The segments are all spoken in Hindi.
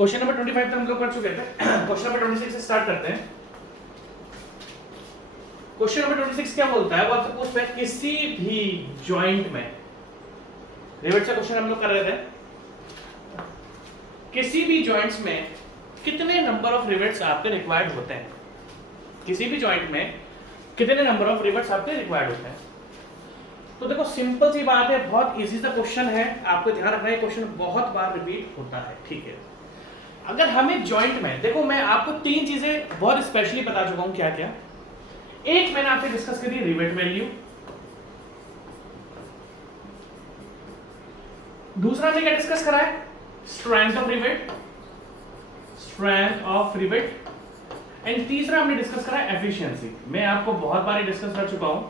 क्वेश्चन नंबर 25 तक हम लोग कर चुके थे। क्वेश्चन नंबर 26 से स्टार्ट करते हैं। क्वेश्चन नंबर 26 क्या बोलता है? वो आपसे पूछता है किसी भी जॉइंट में, रिवर्ट से क्वेश्चन हम लोग कर रहे थे, किसी भी जॉइंट्स में कितने नंबर ऑफ रिवेट्स आपके रिक्वायर्ड होते हैं? किसी भी जॉइंट में कितने नंबर ऑफ रिवेट्स आपके रिक्वायर्ड होते हैं? तो देखो सिंपल सी बात है, बहुत इजी सा क्वेश्चन है, आपको ध्यान रखना है क्वेश्चन बहुत बार रिपीट होता है, ठीक है। अगर हमें जॉइंट में, देखो मैं आपको तीन चीजें बहुत स्पेशली बता चुका हूं, क्या क्या। एक मैंने आपसे डिस्कस करी रिवेट वैल्यू, दूसरा हमने क्या डिस्कस करा है? Strength of rivet, strength of rivet, and तीसरा हमने डिस्कस करा है एफिशिएंसी। मैं आपको बहुत बार डिस्कस कर चुका हूं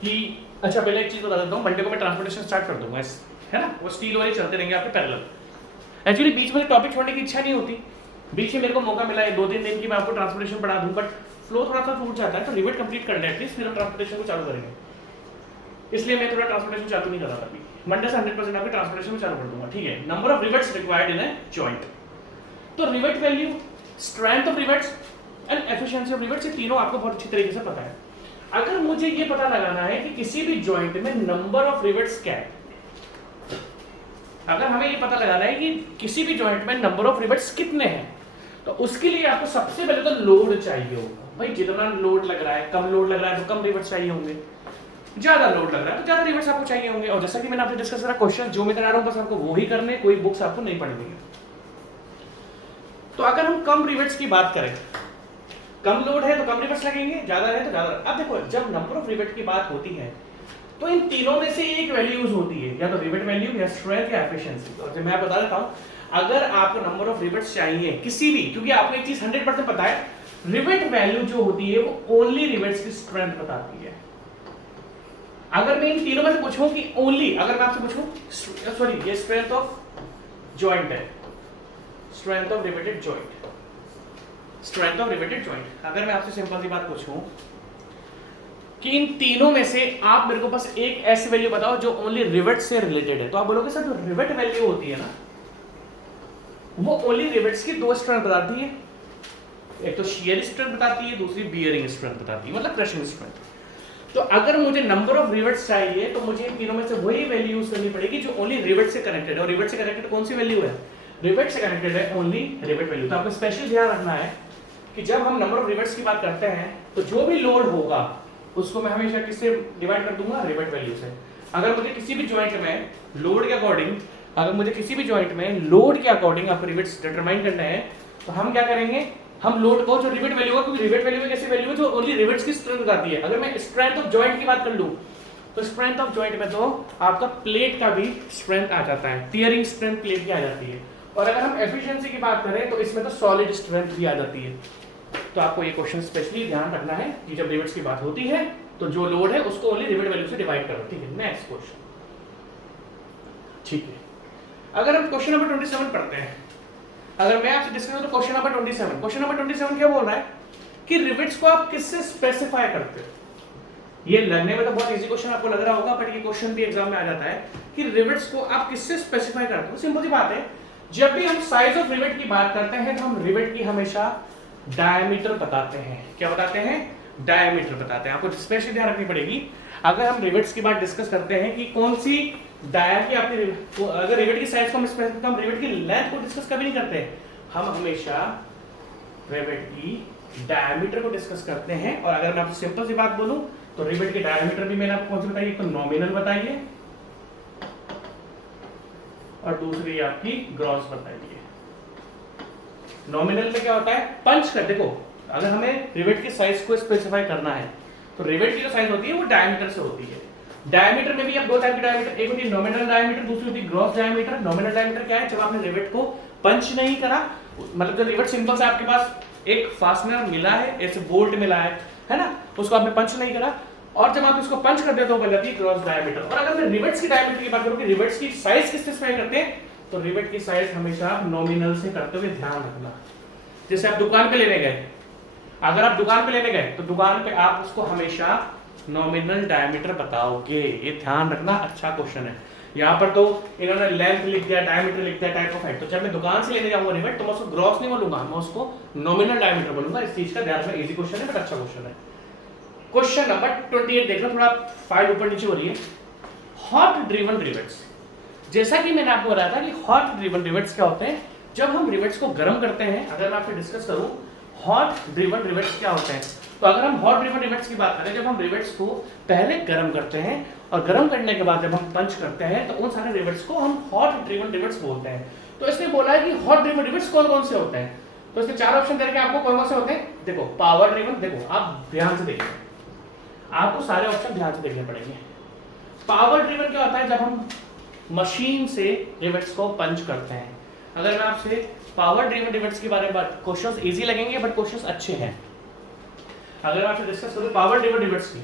कि अच्छा पहले एक चीज बता देता हूं, मंडे को मैं ट्रांसपोर्टेशन स्टार्ट कर दूंगा, है ना, वो स्टील वाले चलते रहेंगे आपके पैरेलल। एक्चुअली बीच में टॉपिक छोड़ने की इच्छा नहीं होती, बीच में मेरे को मौका मिला है 2-3 दिन की मैं आपको ट्रांसपोर्टेशन पढ़ा दूं, बट फ्लो थोड़ा सा टूट जाता है, तो रिवेट कंप्लीट कर ले एटलीस्ट, फिर हम ट्रांसपोर्टेशन को चालू करेंगे। इसलिए मैं थोड़ा ट्रांसपोर्टेशन चालू नहीं कर रहा था अभी, मंडे से 100% आपके ट्रांसपोर्टेशन में चालू कर दूंगा, ठीक है। Number of rivets required in a joint, तो rivet value, strength of rivets and efficiency of rivets, ये तीनों आपको बहुत अच्छी तरीके से पता है। अगर मुझे ये पता लगाना है कि किसी भी जॉइंट में नंबर ऑफ रिवेट्स क्या है, अगर हमें ये पता लगाना है कि किसी भी जॉइंट में नंबर ऑफ रिवेट्स कितने हैं, तो उसके लिए आपको सबसे पहले तो लोड चाहिए होगा। भाई जितना लोड लग रहा है, कम लोड लग रहा है तो कम रिवेट्स चाहिए होंगे, ज्यादा लोड लग रहा है तो ज्यादा रिवेट्स आपको चाहिए होंगे। और जैसा कि मैंने आपसे डिस्कस करा, क्वेश्चन जो मैं करा रहा हूं बस आपको वो ही करने, कोई बुक्स आपको नहीं पढ़नी है। तो अगर हम कम रिवेट्स की बात करें, कम लोड है तो कम रिवेट्स लगेंगे, ज्यादा है तो ज्यादा। अब देखो जब नंबर ऑफ रिवेट की बात होती है तो इन तीनों में से एक वैल्यू यूज होती है, या तो रिवेट वैल्यू या स्ट्रेंथ या एफिशिएंसी। और जब मैं बता देता हूं, अगर आपको नंबर ऑफ रिवेट्स चाहिए किसी भी, क्योंकि आपको एक चीज 100% पता है, रिवेट वैल्यू जो होती है वो ओनली रिवेट्स की स्ट्रेंथ बताती है। अगर मैं इन तीनों में से पूछूं कि ओनली, अगर मैं आपसे पूछूं सॉरी ये स्ट्रेंथ ऑफ जॉइंट है, strength of riveted joint, strength of riveted joint, अगर मैं आपसे सिंपल सी बात पूछूं कि इन तीनों में से आप मेरे को बस एक ऐसी वैल्यू बताओ जो ओनली रिवेट से रिलेटेड है, तो आप बोलोगे सर जो रिवेट वैल्यू होती है ना वो ओनली रिवेट्स की दो स्ट्रेंथ बताती है, एक तो शियर स्ट्रेंथ बताती है, दूसरी बियरिंग स्ट्रेंथ बताती है, मतलब क्रशिंग स्ट्रेंथ। तो अगर मुझे नंबर ऑफ रिवेट्स चाहिए तो मुझे इन तीनों में से वही वैल्यू यूज करनी पड़ेगी जो ओनली रिवेट से कनेक्टेड है। और रिवेट से कनेक्टेड कौन सी वैल्यू है? रिवेट से कनेक्टेड है ओनली रिवेट वैल्यू। तो आपको स्पेशल ध्यान रखना है कि जब हम नंबर ऑफ रिवेट्स की बात करते हैं तो जो भी लोड होगा उसको मैं हमेशा किससे डिवाइड कर दूंगा? रिवेट वैल्यू से। अगर मुझे किसी भी जॉइंट में लोड के अकॉर्डिंग, अगर मुझे किसी भी जॉइंट में लोड के अकॉर्डिंग आपको रिवेट्स डिटरमाइन करना है तो हम क्या करेंगे? हम लोड को जो रिवेट वैल्यू होगा, क्योंकि रिवेट वैल्यू एक ऐसी वैल्यू है जो ओनली रिवेट्स की स्ट्रेंथ बताती है। अगर मैं स्ट्रेंथ ऑफ जॉइंट की बात कर लूं तो स्ट्रेंथ ऑफ जॉइंट में तो आपका प्लेट का भी स्ट्रेंथ आ जाता है, टियरिंग स्ट्रेंथ प्लेट की आ जाती है। और अगर हम एफिशिएंसी की बात करें तो इसमें तो सॉलिड स्ट्रेंथ भी आ जाती है। तो आपको ये क्वेश्चन स्पेशली ध्यान रखना है कि जब रिवेट्स की बात होती है तो जो लोड है उसको ओनली रिवेट वैल्यू से डिवाइड करो, ठीक है। नेक्स्ट क्वेश्चन, ठीक है। अगर हम क्वेश्चन नंबर 27 पढ़ते हैं, अगर मैं आपसे डिस्कस करूं तो क्वेश्चन नंबर 27, क्वेश्चन नंबर 27 क्या बोल रहा है कि रिवेट्स को आप किससे स्पेसिफाई करते हो? ये लगने में तो बहुत इजी क्वेश्चन आपको लग रहा होगा, बट ये क्वेश्चन भी एग्जाम में आ जाता है कि रिवेट्स को आप किससे स्पेसिफाई करते हो। सिंपल सी बात है, जब भी हम साइज ऑफ रिवेट की बात करते हैं तो हम रिवेट की हमेशा डायमीटर बताते हैं। क्या बताते हैं? डायमीटर बताते हैं। आपको स्पेशली ध्यान रखनी पड़ेगी अगर हम रिवेट्स की बात डिस्कस करते हैं कि कौन सी डाया की आपकी, अगर रिवेट की साइज को हम रिवेट की लेंथ को डिस्कस कभी नहीं करते, हम हमेशा रिवेट की डायमीटर को डिस्कस करते हैं। और अगर मैं आपसे सिंपल सी बात बोलूं तो रिवेट की डायमीटर भी मैंने आपको कौन सी बताई? एक तो नॉमिनल बताइए और दूसरी आपकी ग्रॉस बताइए। नॉमिनल में क्या होता है? पंच कर, देखो अगर हमें रिवेट की साइज को स्पेसिफाई करना है तो रिवेट की जो साइज होती है वो डायमीटर से होती है। डायमीटर में भी आप दो टाइप की डायमीटर, एक होती है नॉमिनल डायमीटर, दूसरी होती है ग्रॉस डायमीटर। नॉमिनल डायमीटर क्या है? जब आपने रिवेट को पंच नहीं करा, मतलब जब रिवेट सिंपल से आपके पास एक फास्टनर मिला है, ऐसे बोल्ट मिला है ना, उसको आपने पंच नहीं करा, और जब आप इसको पंच कर देते हो बन जाती है ग्रॉस डायमीटर। और अगर मैं रिवेट्स की डायमीटर की बात करूं कि रिवेट्स की साइज किससे स्पेसिफाई करते हैं, तो रिवेट की साइज हमेशा नॉमिनल से करते हुए ध्यान रखना। जैसे आप दुकान पे लेने गए, अगर आप दुकान पे लेने गए तो दुकान पे आप उसको हमेशा नॉमिनल डायमीटर बताओगे, ये ध्यान रखना। अच्छा क्वेश्चन है, यहाँ पर तो इन्होंने लेंथ लिख दिया, डायमीटर लिख दिया, टाइप ऑफ हाइट। तो जब मैं दुकान से लेने जाऊंगा रिवेट तो मैं उसको ग्रॉस नहीं बोलूंगा, मैं उसको नॉमिनल डायमीटर बोलूंगा। इस चीज का ध्यान में, इजी क्वेश्चन है बट अच्छा क्वेश्चन है। क्वेश्चन नंबर 28 देख लो, थोड़ा फाइल ऊपर नीचे हो रही है। हॉट ड्रिवन रिवेट्स, जैसा कि मैंने आपको बताया था कि हॉट ड्रिवन रिवेट्स क्या होते हैं, जब हम रिवेट्स को गर्म करते हैं। अगर मैं आपसे डिस्कस करूं हॉट ड्रिवन रिवेट्स क्या होते हैं, तो अगर हम हॉट ड्रिवन रिवेट्स की बात करें, जब हम रिवेट्स को पहले गर्म करते हैं और गर्म करने के बाद जब हम पंच करते हैं तो उन सारे रिवेट्स को हम हॉट ड्रिवन रिवेट्स बोलते हैं। तो इसने बोला है कि हॉट ड्रिवन रिवेट्स कौन कौन से होते हैं, तो इसने 4 ऑप्शन करके आपको कौन कौन से होते हैं। देखो पावर ड्रिवन, देखो आप ध्यान से देखिए, आपको सारे ऑप्शन ध्यान से देखने पड़ेंगे। पावर ड्रिवन क्या होता है, जब हम मशीन से रिवेट्स को पंच करते हैं। अगर मैं आपसे पावर ड्रिवन रिवेट्स के बारे में बात, क्वेश्चंस इजी लगेंगे बट क्वेश्चंस अच्छे हैं। अगर मैं आपसे डिस्कस करूं पावर ड्रिवन रिवेट्स की,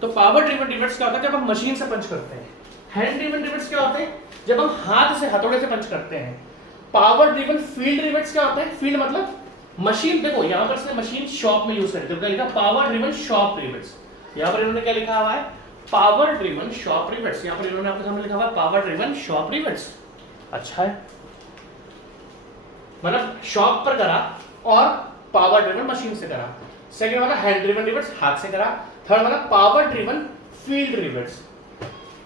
तो पावर ड्रिवन रिवेट्स क्या होता है, जब हम मशीन से पंच करते हैं। हैंड ड्रिवन रिवेट्स क्या होते हैं, जब हम हाथ से हथौड़े से पंच करते हैं। पावर ड्रिवन फील्ड रिवेट्स क्या होते हैं, फील्ड मतलब मशीन, देखो यहां पर इसने मशीन शॉप में यूज करी, तो क्या लिखा पावर ड्रिवन शॉप रिवेट्स। यहां पर इन्होंने क्या लिखा हुआ है, पावर ड्रिवन शॉप रिवेट्स। यहां पर इन्होंने आपके सामने लिखा हुआ है पावर ड्रिवन शॉप रिवेट्स। अच्छा है, मतलब शॉप पर करा और पावर ड्रिवन मशीन से करा। सेकंड वाला हैंड ड्रिवन रिवेट्स, हाथ से करा। थर्ड वाला पावर ड्रिवन फील्ड रिवेट्स,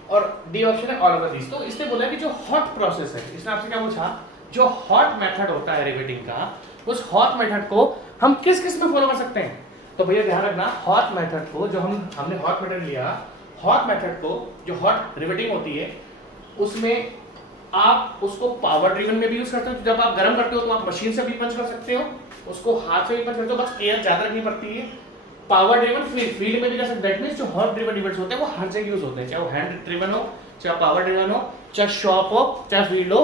और डी ऑप्शन है ऑल ओवर दिस। तो इसने बोला कि जो हॉट प्रोसेस है, इसने आपसे क्या पूछा, जो हॉट मेथड होता है रिवेटिंग का, उस हॉट मेथड को हम किस किस में फॉलो कर सकते हैं। तो भैया ध्यान रखना, हॉट मेथड को जो हमने हॉट मेथड लिया, हॉट मेथड को जो हॉट रिवेटिंग होती है उसमें आप उसको पावर ड्रिवन में भी यूज करते हो। जब आप गर्म करते हो तो आप मशीन से भी पंच कर सकते हो, उसको हाथ से भी पंच करते हो, बस केयर ज्यादा रखनी पड़ती है। पावर ड्रिवन फील्ड में भी कर सकते हैं। दैट मींस जो हॉट ड्रिवन रिवेट्स होते हैं वो हर जगह यूज होते हैं, चाहे वो हैंड ड्रिवन हो, चाहे पावर ड्रिवन हो, चाहे शॉप हो, चाहे फील्ड हो।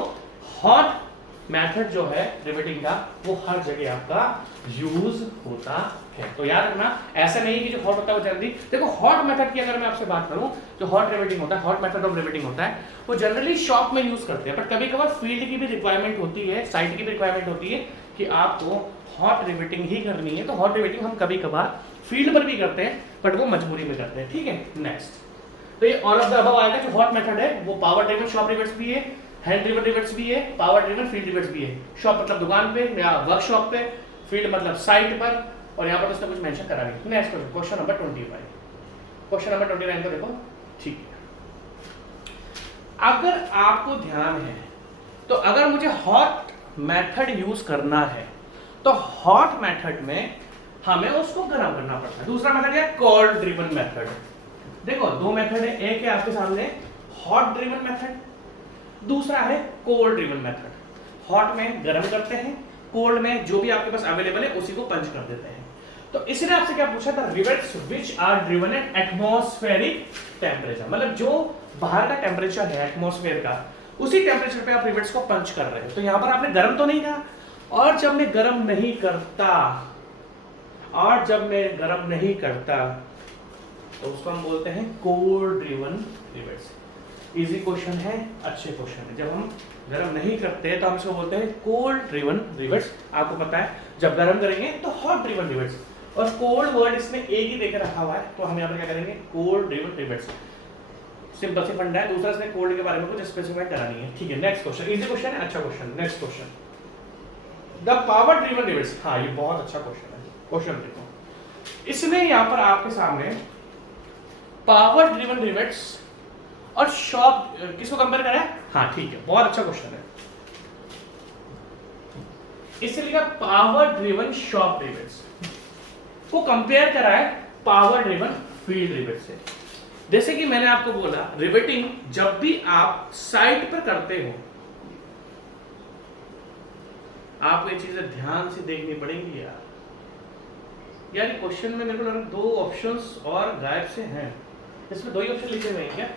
हॉट मेथड जो है रिवेटिंग का वो हर जगह आपका यूज होता है। तो याद रखना, ऐसा नहीं कि जो हॉट होता है वो जल्दी, देखो हॉट मेथड की अगर मैं आपसे बात करूं, जो हॉट रिवेटिंग होता है, हॉट मेथड ऑफ रिवेटिंग होता है, वो जनरली शॉप में यूज करते हैं, बट कभी कभार फील्ड की भी रिक्वायरमेंट होती है, साइट की भी रिक्वायरमेंट होती है कि आपको हॉट रिवेटिंग ही करनी है। तो हॉट रिवेटिंग हम कभी कभार फील्ड पर भी करते हैं, बट वो मजबूरी में करते हैं। ठीक है, नेक्स्ट। तो ये ऑल ऑफ द अबव आएगा। जो हॉट मेथड है वो पावर ड्रिवन शॉप रिवेट्स भी है, हैंड ड्रिवन रिवेट्स भी है, पावर ड्रिवन फील्ड रिवेट्स भी है। शॉप मतलब दुकान पे या वर्कशॉप पे, फील्ड मतलब साइट पर, और यहाँ पर उसने कुछ मेंशन करा नहीं। Next question, question number 25। Question number 29 को देखो, ठीक है। अगर आपको ध्यान है तो अगर मुझे हॉट मेथड यूज करना है तो हॉट मेथड में हमें उसको गर्म करना पड़ता है। दूसरा मेथड है कोल्ड ड्रिवन मेथड। देखो दो मेथड है, एक है आपके सामने हॉट ड्रिवन मेथड, दूसरा है कोल्ड ड्रिवन मेथड। हॉट में गर्म करते हैं, कोल्ड में जो भी आपके पास अवेलेबल है उसी को पंच कर देते हैं। तो इसने आपसे क्या पूछा था, rivets which are driven at atmospheric temperature, मतलब जो बाहर का टेम्परेचर है एटमॉस्फेयर का, उसी टेम्परेचर पे आप रिवेट्स को पंच कर रहे हो। तो यहां पर आपने गर्म तो नहीं कहा, और जब मैं गर्म नहीं करता, और जब मैं गर्म नहीं करता तो उसको हम बोलते हैं cold driven rivets. Easy question है, अच्छे क्वेश्चन है। जब हम गर्म नहीं करते तो हम इसको बोलते हैं कोल्ड ड्रिवन रिवेट्स। आपको पता है जब गर्म करेंगे तो हॉट ड्रिवन रिवेट्स, और कोल्ड वर्ड इसमें एक ही देकर रखा हुआ है, तो हम यहाँ पर क्या करेंगे, कोल्ड ड्रिवन रिवेट्स। सिंपल सी फंडा है। दूसरा इसने कोल्ड के बारे में कुछ स्पेसिफाई करा नहीं है। ठीक है, नेक्स्ट क्वेश्चन, इजी क्वेश्चन है, अच्छा question. Next question, the power driven rivets. हाँ ये बहुत अच्छा क्वेश्चन है। क्वेश्चन देखो, इसने यहाँ पर आपके सामने पावर ड्रिवन रिवेट्स और शॉप किसको कंपेयर करा है। हाँ ठीक है, बहुत अच्छा क्वेश्चन है। इससे लिखा पावर ड्रिवन शॉप रिवेट्स को कंपेयर करा है पावर ड्रिवन फील्ड रिवेट से। जैसे कि मैंने आपको बोला, रिवेटिंग जब भी आप साइट पर करते हो आपको ये चीजें ध्यान से देखनी पड़ेंगी यार। यार क्वेश्चन में मेरे को लगा 2 ऑप्शंस और गायब से हैं। इसमें 2 ही ऑप्शन लिखे हुए हैं क्या?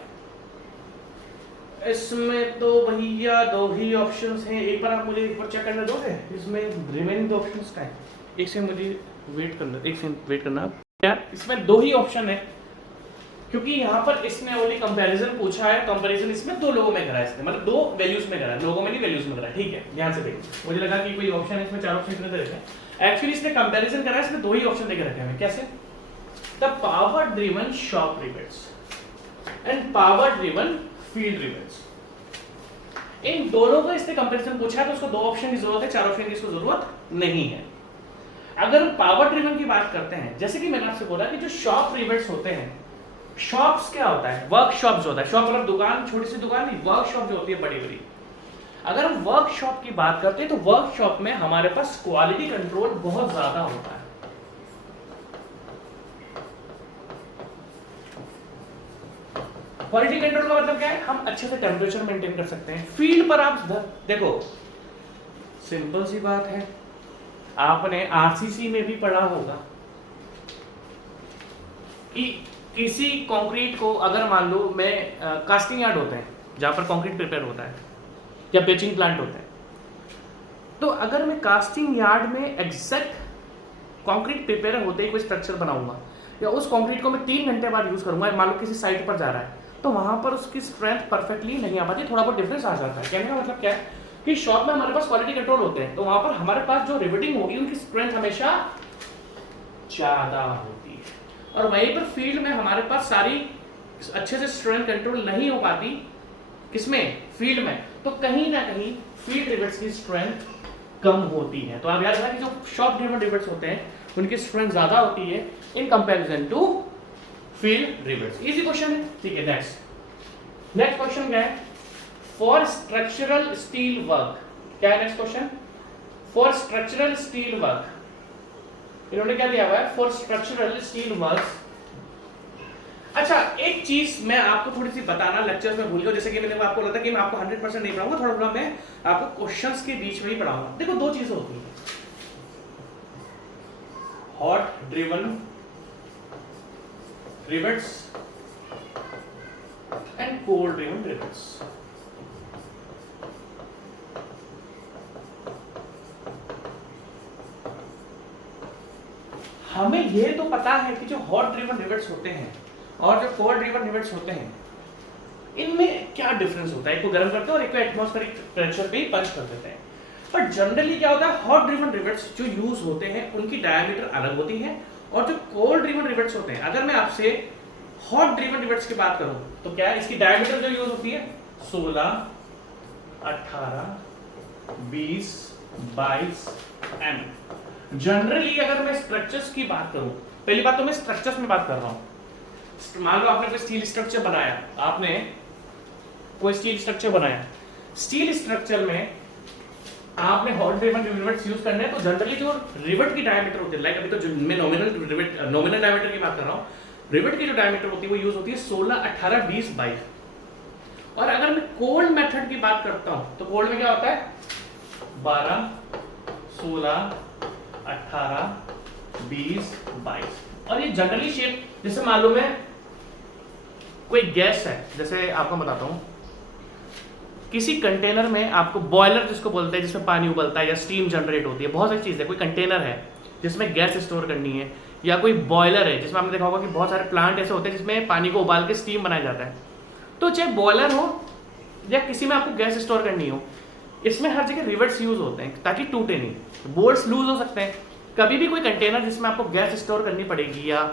इसमें तो भैया 2 ही ऑप्शंस हैं। एक बार आप मुझे एक बार चेक करने दोगे इसमें रिमेनिंग 2 ऑप्शंस का है। एक से मुझे वेट करना, एक सेकंड वेट करना आप यार। इसमें 2 ही ऑप्शन है क्योंकि यहाँ पर इसने ओनली कंपैरिजन पूछा है। कंपैरिजन इसमें 2 लोगों में करा है इसने, मतलब 2 वैल्यूज में करा है, लोगों में नहीं वैल्यूज में करा है। ठीक है, ध्यान से देखिए। मुझे लगा कि कोई ऑप्शन है इसमें 4 ऑप्शन इतने रखे हैं। एक्चुअली इसने कंपैरिजन करा है, इसमें 2 ही ऑप्शन देके रखे हैं। कैसे? The power driven shop rivets and power driven field rivets. इन दोनों को इससे कंपैरिजन पूछा तो उसको 2 ऑप्शन की जरूरत है, 4 ऑप्शन की इसको जरूरत नहीं है। अगर पावर ड्रिवन की बात करते हैं, जैसे कि मैंने आपसे बोला कि जो शॉप रिवर्ट्स होते हैं, शॉप्स क्या होता है, वर्कशॉप होता है, शॉप मतलब दुकान, छोटी सी दुकान नहीं, वर्कशॉप जो होती है बड़ी बड़ी। अगर हम वर्कशॉप की बात करते हैं तो वर्कशॉप में हमारे पास क्वालिटी कंट्रोल बहुत ज्यादा होता है। क्वालिटी कंट्रोल का मतलब क्या है, हम अच्छे से टेम्परेचर मेंटेन कर सकते हैं। फील्ड पर आप देखो, सिंपल सी बात है, आपने आरसीसी में भी पढ़ा होगा कि किसी कंक्रीट को, अगर मान लो मैं कास्टिंग यार्ड होते हैं जहां पर कंक्रीट प्रिपेयर होता है या बेचिंग प्लांट होते हैं, तो अगर मैं कास्टिंग यार्ड में एग्जैक्ट कंक्रीट प्रिपेयर होते ही कोई स्ट्रक्चर बनाऊंगा या उस कंक्रीट को मैं 3 घंटे बाद यूज करूंगा, मान लो किसी साइट पर जा रहा है, तो वहां पर उसकी स्ट्रेंथ परफेक्टली नहीं आ पाती, थोड़ा बहुत डिफरेंस आ जाता है। कहने का मतलब क्या है कि शॉप में हमारे पास क्वालिटी कंट्रोल होते हैं, तो वहां पर हमारे पास जो रिवेटिंग होगी उनकी स्ट्रेंथ हमेशा ज्यादा होती है, और वहीं पर फील्ड में हमारे पास सारी अच्छे से स्ट्रेंथ कंट्रोल नहीं हो पाती। किसमें? फील्ड में। तो कहीं ना कहीं फील्ड रिवेट्स की स्ट्रेंथ कम होती है। तो आप याद रखना कि जो शॉप ड्रिवन रिवेट्स होते हैं उनकी स्ट्रेंथ ज्यादा होती है in comparison to field rivets. Easy question है, ठीक है। नेक्स्ट क्वेश्चन क्या है? फॉर स्ट्रक्चरल स्टील वर्क, क्या है next question? For structural steel work, इन्होंने क्या दिया हुआ है? For structural steel work. अच्छा, एक चीज मैं आपको थोड़ी सी बताना लेक्चर्स में भूल गया, जैसे कि मैंने आपको बोला था कि मैं आपको 100% नहीं पढ़ाऊंगा, थोड़ा थोड़ा मैं आपको क्वेश्चंस के बीच में ही पढ़ाऊंगा। देखो, 2 चीजें होती हैं, hot driven rivets and cold driven rivets. हमें यह तो पता है कि जो हॉट ड्रिवन रिवेट्स होते हैं और जो कोल्ड ड्रिवन रिवेट्स होते हैं, इनमें क्या डिफरेंस होता है? एक को गर्म करते हैं और एक को एटमॉस्फेरिक प्रेशर पे पंच कर देते हैं। पर जनरली क्या होता है, हॉट ड्रिवन रिवेट्स जो यूज होते हैं उनकी डायमीटर अलग होती है, और जो कोल्ड ड्रिवन रिवेट्स होते हैं, अगर मैं आपसे हॉट ड्रिवन रिवेट्स की बात करूं तो क्या है, इसकी डायमीटर जो यूज होती है 16, 18, 20, 22 एम। जनरली अगर मैं स्ट्रक्चर्स की बात करूं, पहली बात तो मैं स्ट्रक्चर्स में बात कर रहा हूं। मान लो आपने कोई स्टील स्ट्रक्चर बनाया, आपने कोई स्टील स्ट्रक्चर बनाया, स्टील स्ट्रक्चर में आपने हॉट ड्रिवन रिवेट्स यूज करने हैं, तो जनरली जो रिवेट की डायमीटर होती है, लाइक अभी तो जो मैं नॉमिनल डायमीटर की बात कर रहा हूं, रिवेट की जो डायमीटर होती है वो यूज होती है 16, 18, 20, 22। और अगर मैं कोल्ड मेथड की बात करता हूं तो कोल्ड में क्या होता है? 12, 16, 18, 20, 22। और ये जनरली शेप, जैसे मान लो मैं कोई गैस है, जैसे आपको बताता हूं, किसी कंटेनर में आपको बॉयलर जिसको बोलते हैं, जिसमें पानी उबलता है या स्टीम जनरेट होती है, बहुत सारी चीज़ है। कोई कंटेनर है जिसमें गैस स्टोर करनी है, या कोई बॉयलर है जिसमें आपने देखा होगा कि बहुत सारे प्लांट ऐसे होते हैं जिसमें पानी को उबाल के स्टीम बनाया जाता है। तो चाहे बॉयलर हो या किसी में आपको गैस स्टोर करनी हो, इसमें हर जगह रिवेट्स यूज होते हैं ताकि टूटे नहीं। बोल्ट्स लूज हो सकते हैं। कभी भी कोई कंटेनर जिसमें आपको गैस स्टोर करनी पड़ेगी या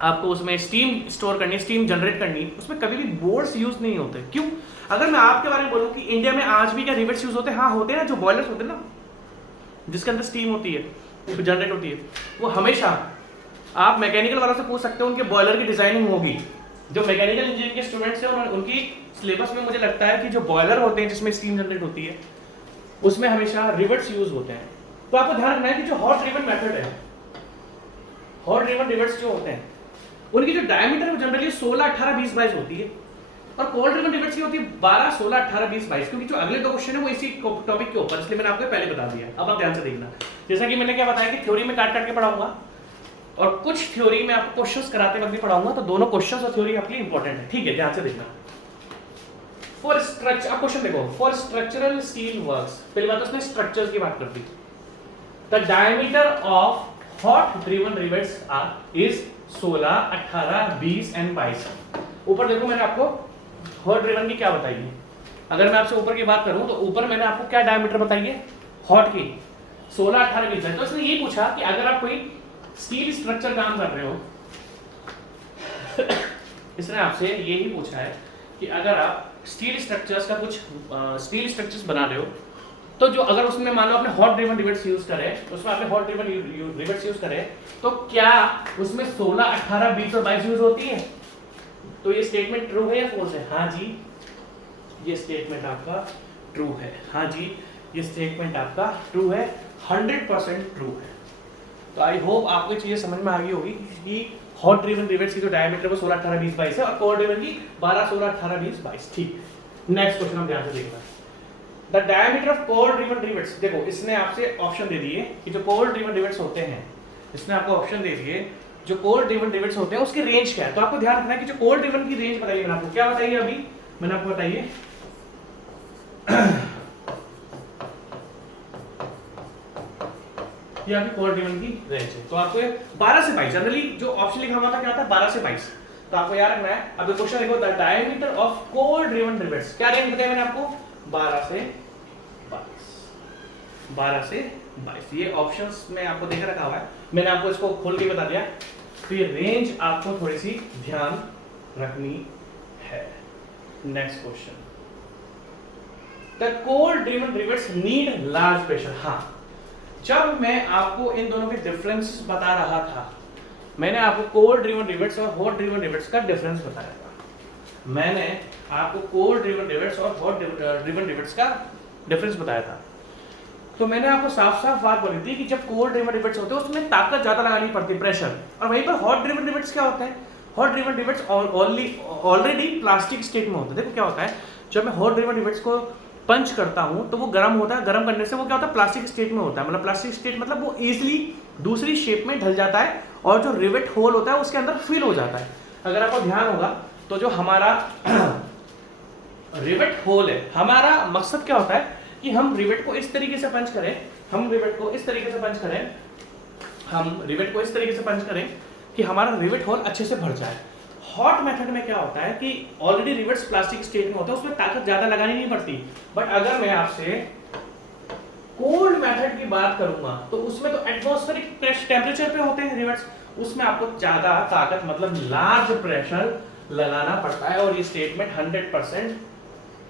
आपको उसमें स्टीम स्टोर करनी, स्टीम जनरेट करनी, उसमें कभी भी बोल्ट्स यूज नहीं होते। क्यों? अगर मैं आपके बारे में बोलूं कि इंडिया में आज भी क्या रिवेट्स यूज होते हैं? हाँ होते हैं ना, जो बॉयलर्स होते हैं ना, जिसके अंदर स्टीम होती है, जनरेट होती है, वो हमेशा आप मैकेनिकल वालों से पूछ सकते हो, उनके बॉयलर की डिजाइनिंग होगी। जो मैकेनिकल इंजीनियरिंग के स्टूडेंट्स हैं उनकी सिलेबस में मुझे लगता है कि जो बॉयलर होते हैं जिसमें स्टीम जनरेट होती है, उसमें हमेशा रिवेट्स यूज होते हैं। तो आपको ध्यान रखना है कि जो हॉट ड्रिवन मेथड है, हॉट ड्रिवन रिवेट्स जो होते हैं उनकी जो डायमीटर वो जनरली 16, 18, 20, 22 होती है, और कोल्ड ड्रिवन रिवेट्स की होती है 12, 16, 18, 20, 22। क्योंकि जो अगले 2 क्वेश्चन है वो इसी टॉपिक के ऊपर, इसलिए मैंने आपको पहले बता दिया। अब आप ध्यान से देखना, जैसा कि मैंने क्या बताया कि थ्योरी में काट काट के पढ़ाऊंगा और कुछ थ्योरी में आपको क्वेश्चंस कराते वक्त भी पढ़ाऊंगा, तो दोनों क्वेश्चंस और थ्योरी आपके लिए इंपॉर्टेंट है। ठीक है, ध्यान से देखना। फॉर स्ट्रक्चर, आप क्वेश्चन देखो, फॉर स्ट्रक्चरल स्टील वर्क्स, पहली बात उसने स्ट्रक्चर की बात कर दी। The diameter of hot driven rivets is 16, 18, 20 and 22। ऊपर देखो, मैंने आपको हॉट ड्रिवन की क्या बताई है। अगर मैं आपसे ऊपर की बात करूं तो ऊपर मैंने आपको क्या डायमीटर बताई है हॉट की? 16, 18, 20 है। तो इसने ये पूछा कि अगर आप कोई स्टील स्ट्रक्चर काम कर रहे हो इसने आपसे यही पूछा है कि अगर आप स्टील स्ट्रक्चर्स का कुछ स्टील स्ट्रक्चर्स बना रहे हो, तो जो अगर उसमें मान लो आपने हॉट ड्रिवन रिवेट्स यूज करे, उसमें आपने हॉट ड्रिवन रिवेट्स यूज करे, तो क्या उसमें 16, 18, 20 और 22 यूज होती है? तो ये स्टेटमेंट ट्रू है या फॉल्स है? हाँ जी, ये स्टेटमेंट आपका ट्रू है। हाँ जी, ये स्टेटमेंट आपका ट्रू है, 100% ट्रू है। तो आई होप आपको चीजें समझ में आ गई होगी कि हॉट ड्रिवन रिवेट्स की जो डायमीटर वो 16, 18, 20, 22 है और कोल्ड ड्रिवन की 12, 16, 18, 20, 22। ठीक, नेक्स्ट क्वेश्चन हम ध्यान से देखना। The diameter of cold driven rivets, देखो इसने आपसे ऑप्शन दे दिए कि जो कोल्ड ड्रिवन रिवेट्स होते हैं, इसने आपको ऑप्शन दे दिए जो कोल्ड ड्रिवन रिवेट्स होते हैं उसकी रेंज क्या है। तो आपको ध्यान रखना है कि जो कोल्ड ड्रिवन की रेंज बताइए, मैंने आपको क्या बताइए अभी, मैंने आपको बताइए ये आपकी कोल्ड ड्रिवन की रेंज है। तो आपको 12 से 22, जनरली जो ऑप्शन लिखा हुआ था क्या होता है 12 से 22, तो आपको याद रखना है। अब क्वेश्चन देखो, the diameter of cold driven rivets, क्या रेंज बताया मैंने आपको, 12 से 22, 12 से 22। ये ऑप्शंस में आपको देख रखा हुआ है, मैंने आपको इसको खोल के बता दिया। तो ये रेंज आपको थोड़ी सी ध्यान रखनी है। Next question, the cold driven rivets need large pressure. हाँ, जब मैं आपको इन दोनों के डिफरेंसेस बता रहा था, मैंने आपको कोल्ड ड्रिवन रिवेट्स और हॉट ड्रिवन रिवेट्स का डिफरेंस बताया था। मैंने आपको कोल्ड ड्रिवन रिवेट्स और हॉट ड्रिवन रिवेट्स का डिफरेंस बताया था। तो मैंने आपको साफ साफ बात बोली थी कि जब कोल्ड ड्रिवन रिवेट्स होते हैं उसमें ताकत ज्यादा लगानी पड़ती है, प्रेशर, और वहीं पर हॉट ड्रिवन रिवेट्स क्या होता है, hot driven rivets already plastic state में होता है। देखो क्या होता है, जब मैं हॉट ड्रिवन रिवेट्स को पंच करता हूं तो वो गर्म होता है, गर्म करने से वो क्या होता है प्लास्टिक स्टेट में होता है, मतलब प्लास्टिक स्टेट मतलब वो इजीली दूसरी शेप में ढल जाता है और जो रिवेट होल होता है उसके अंदर फिल हो जाता है। अगर आपको ध्यान होगा तो जो हमारा रिवेट होल है, हमारा मकसद क्या होता है कि हम रिवेट को इस तरीके से पंच करें, हम रिवेट को इस तरीके से पंच करें, हम रिवेट को इस तरीके से पंच करें कि हमारा रिवेट होल अच्छे से भर जाए। हॉट मेथड में क्या होता है कि ऑलरेडी रिवेट्स प्लास्टिक स्टेट में होते हैं, उसमें ताकत ज्यादा लगानी नहीं पड़ती। बट अगर मैं आपसे कोल्ड मेथड की बात करूंगा तो उसमें तो एटमॉस्फेरिक टेम्परेचर पे होते हैं रिवेट्स, उसमें आपको ज्यादा ताकत मतलब लार्ज प्रेशर लगाना पड़ता है। और ये स्टेटमेंट 100%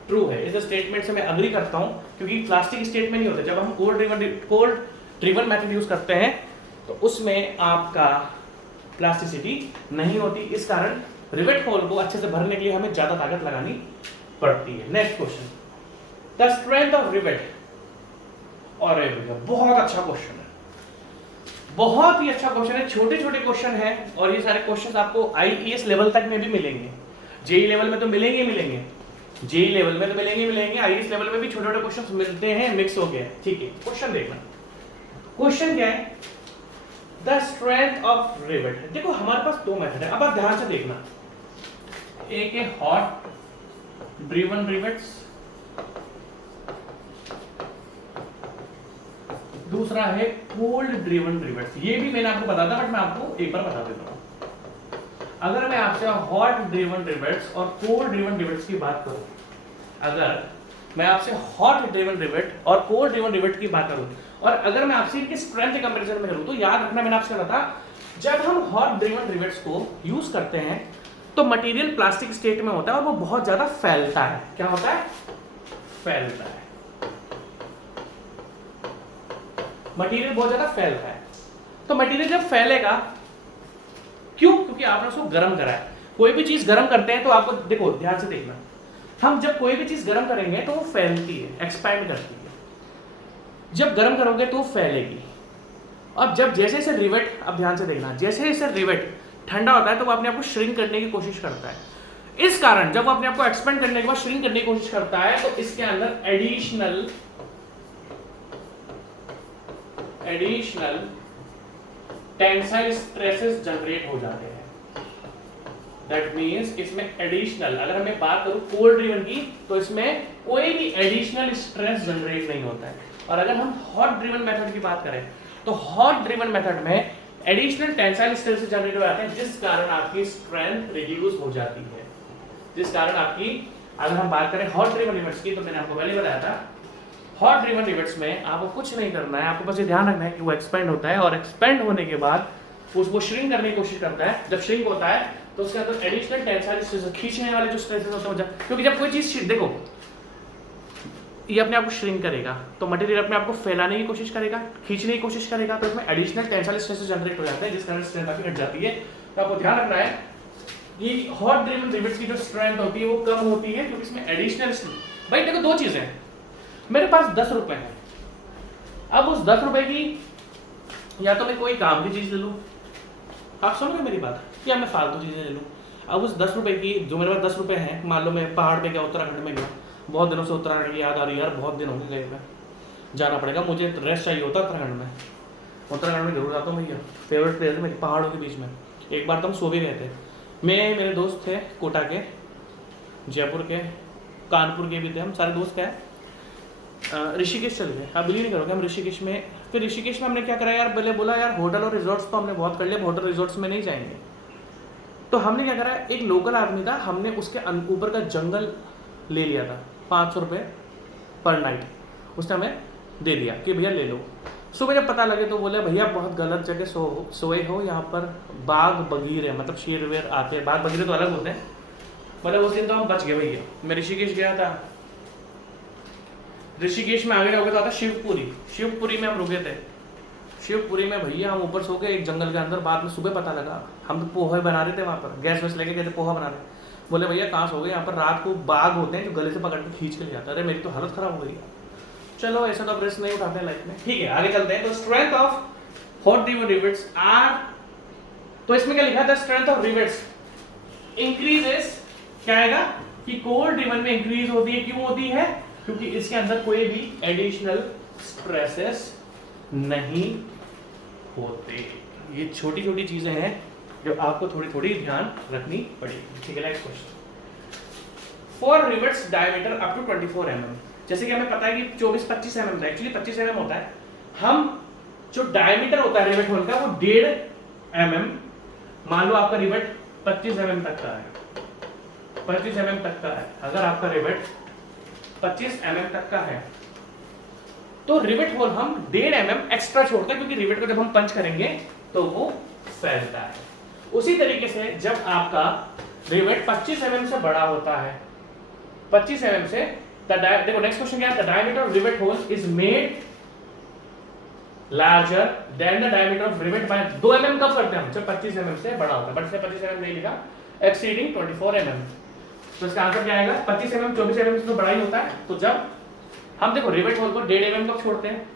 ट्रू है। इस स्टेटमेंट से मैं अग्री करता हूं क्योंकि प्लास्टिक स्टेट में नहीं होते। जब हम कोल्ड ड्रिवन मेथड यूज करते हैं तो उसमें आपका प्लास्टिसिटी नहीं होती, इस कारण रिवेट होल को अच्छे से भरने के लिए हमें ज्यादा ताकत लगानी पड़ती है। Next question, the strength of rivet. और बहुत अच्छा क्वेश्चन है, बहुत ही अच्छा क्वेश्चन है। छोटे छोटे क्वेश्चन है और ये सारे क्वेश्चन आपको आईईएस लेवल तक में भी मिलेंगे, जेई लेवल में तो मिलेंगे मिलेंगे, जेई लेवल में तो मिलेंगे, आईईएस लेवल में भी छोटे छोटे क्वेश्चन मिलते हैं, मिक्स हो गए। ठीक है, क्वेश्चन देखना, क्वेश्चन क्या है, द स्ट्रेंथ ऑफ रिवेट। देखो हमारे पास दो मेथड है, अब आप ध्यान से देखना, एक है हॉट ड्रिवन रिवेट्स, दूसरा है कोल्ड ड्रिवन रिवेट्स। ये भी मैंने आपको बताया था बट मैं आपको एक बार बता देता हूं। अगर मैं आपसे हॉट ड्रिवन रिवेट्स और कोल्ड ड्रिवन रिवेट्स की बात करूं, अगर मैं आपसे हॉट ड्रिवन रिवेट और कोल्ड ड्रिवन रिवेट की बात करूं और अगर मैं आपसे इनके स्ट्रेंथ के कंपैरिजन में करूं, तो याद रखना मैंने आपसे कहा था जब हम हॉट ड्रिवन रिवेट्स को यूज करते हैं तो मटेरियल प्लास्टिक स्टेट में होता है और वो बहुत ज्यादा फैलता है। क्या होता है? फैलता है, मटेरियल बहुत ज्यादा फैलता है। तो मटेरियल जब फैलेगा, क्यों? क्योंकि आपने उसको गर्म करा है। कोई भी चीज गर्म करते हैं तो आपको देखो ध्यान से देखना, हम जब कोई भी चीज गर्म करेंगे तो वो फैलती है, एक्सपैंड करती है। जब गर्म करोगे तो फैलेगी। अब जब जैसे जैसे रिवेट, अब ध्यान से देखना, जैसे जैसे रिवेट ठंडा होता है तो वो अपने आप को श्रिंक करने की कोशिश करता है। इस कारण जब वो अपने आप को एक्सपेंड करने के बाद श्रिंक करने की कोशिश करता है तो इसके अंदर एडिशनल टेंसाइल स्ट्रेसेस जनरेट हो जाते हैं। दैट मींस इसमें एडिशनल, अगर मैं बात करूं कोल्ड ड्रिवन की तो इसमें कोई भी एडिशनल स्ट्रेस जनरेट नहीं होता है। और अगर हम हॉट ड्रिवन मेथड की बात करें तो हॉट ड्रिवन मेथड में एडिशनल टेंसाइल स्ट्रेसेस जनरेट हो जाते हैं, जिस कारण आपकी स्ट्रेंथ रिड्यूस हो जाती है। जिस कारण आपकी, अगर हम बात करें हॉट ड्रिवन रिवेट्स की, तो मैंने आपको पहले बताया था हॉट ड्रिवन रिवेट्स में आपको कुछ नहीं करना है, आपको बस ये ध्यान रखना है कि वो एक्सपेंड होता है और एक्सपेंड होने के बाद उसको श्रिंक करने की कोशिश करता है। जब श्रिंक होता है तो उसके अंदर एडिशनल टेंसाइल स्ट्रेसेस, खींचने वाले जो स्ट्रेसेस होते हैं, क्योंकि जब कोई चीज देखो ये अपने आप को श्रिंक करेगा तो मटेरियल अपने आप को फैलाने की कोशिश करेगा, खींचने की कोशिश करेगा, तो इसमें एडिशनल टेंसाइल स्ट्रेसेस जनरेट हो जाते हैं, जिस कारण स्ट्रेंथ काफी घट जाती है। तो आपको ध्यान रखना है कि हॉट ड्रिवन रिवेट्स की जो स्ट्रेंथ होती है वो कम होती है, क्योंकि इसमें एडिशनल, भाई देखो दो चीजें हैं, मेरे पास 10 रुपए है, अब उस 10 रुपए की या तो मैं कोई काम की चीज ले लूं, आप समझ मेरी बात, या मैं फालतू चीजें ले लूं। अब उस 10 रुपए की, जो मेरे पास 10 रुपए हैं, मान लो मैं पहाड़ पे गया, उत्तराखंड में गया, बहुत दिनों से उत्तराखंड की याद आ रही है यार, बहुत दिन हो गए गए हुए, जाना पड़ेगा, मुझे रेस्ट चाहिए होता उत्तराखंड में, उत्तराखंड में जरूर जाता हूँ भैया, फेवरेट प्लेस है मेरी पहाड़ों के बीच में। एक बार तो हम सो भी गए थे, मैं, मेरे दोस्त थे कोटा के, जयपुर के, कानपुर के भी थे, हम सारे दोस्त गए, ऋषिकेश चल गए। आप बिलीव नहीं करोगे, हम ऋषिकेश में, फिर ऋषिकेश में हमने क्या करा यार, पहले बोला यार होटल और रिजॉर्ट्स तो हमने बहुत कर लिया, होटल रिजॉर्ट्स में नहीं जाएंगे, तो हमने क्या करा, एक लोकल आदमी था, हमने उसके ऊपर का जंगल ले लिया था, 500 रुपये पर नाइट उसने हमें दे दिया कि भैया ले लो। सुबह जब पता लगे तो बोले भैया बहुत गलत जगह सोए हो, यहाँ पर बाघ बगीर है, मतलब शेर वेर आते हैं, बाघ बगीर तो अलग होते हैं, मतलब उस दिन तो हम बच गए भैया। मैं ऋषिकेश गया था, ऋषिकेश में आगे जाओगे तो आता शिवपुरी, शिवपुरी में हम रुके थे, शिवपुरी में भैया हम ऊपर सो के एक जंगल के अंदर, बाद में सुबह पता लगा, हम तो पोहे बना रहे थे वहाँ पर, गैस वैस लेके गए थे, पोहा बना रहे, बोले भैया कहाँ सो गए, यहाँ पर रात को बाघ होते हैं जो गले से पकड़ के खींच के ले जाता है। अरे मेरी तो हालत खराब हो गई। चलो ऐसा तो रिस्क नहीं उठाते लाइफ में, ठीक है आगे चलते हैं। तो strength of hot driven rivets are, तो इसमें क्या लिखा था, स्ट्रेंथ ऑफ रिवेट्स इंक्रीजेस, क्या आएगा कि कोल्ड ड्रिवन में इंक्रीज होती है, क्यों होती है, क्योंकि इसके अंदर कोई भी एडिशनल स्ट्रेसेस नहीं होते। ये छोटी छोटी चीजें हैं जो आपको थोड़ी थोड़ी ध्यान रखनी पड़ेगी, ठीक है। Next question, for rivets diameter up to 24 mm, जैसे कि हमें पता है कि 24-25 mm था, एक्चुअली 25 mm होता है, हम जो डायमीटर होता है रिवेट होल का वो 1.5 mm, मान लो आपका रिवेट 25 mm तक का है, 25 mm तक का है, अगर आपका रिवेट 25 mm तक का है तो रिवेट होल हम 1.5 mm एक्स्ट्रा छोड़ते हैं, क्योंकि रिवेट को जब हम पंच करेंगे तो वो फैलता है। उसी तरीके से जब आपका रिवेट 25 mm से बड़ा होता है, 25 mm से, देखो नेक्स्ट क्वेश्चन क्या है, the diameter of rivet hole is made larger than the diameter of rivet by 2 mm कब करते हैं हम, जब 25 mm से बड़ा होता है, बट से 25 mm नहीं लिखा, एक्सीडिंग 24 mm, तो इसका आंसर क्या आएगा, 25 mm 24 mm से तो बड़ा ही होता है। तो जब हम देखो रिवेट होल को 1.5 mm कब छोड़ते हैं,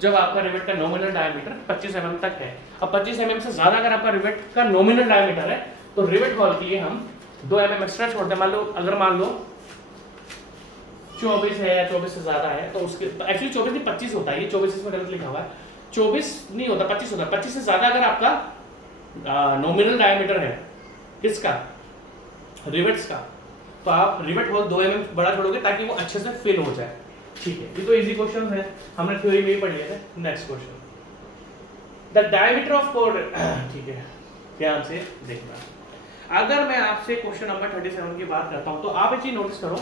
जब आपका रिवेट का नॉमिनल डायमीटर 25 mm तक है। अब 25 mm से ज्यादा अगर आपका रिवेट का नॉमिनल डायमीटर है तो रिवेट होल के लिए हम 2 mm एक्स्ट्रा छोड़ते हैं। मान लो अगर मान लो 24 है या 24 से ज्यादा है तो उसके, एक्चुअली 24 नहीं 25 होता है, ये 24 इसमें गलत लिखा हुआ है, 24 नहीं होता 25 होता है। 25 से ज्यादा अगर आपका नॉमिनल डायमीटर है किसका, रिवेट्स का, तो आप रिवेट होल 2 mm बड़ा छोड़ोगे ताकि वो अच्छे से फिल हो जाए, ठीक है। ये तो इजी क्वेश्चन है, हमने थ्योरी में ही पढ़ लिए थे। Next question, the diameter of core, ठीक है ध्यान से देखना। अगर मैं आपसे क्वेश्चन नंबर 37 की बात करता हूं तो आप एक चीज नोटिस करो,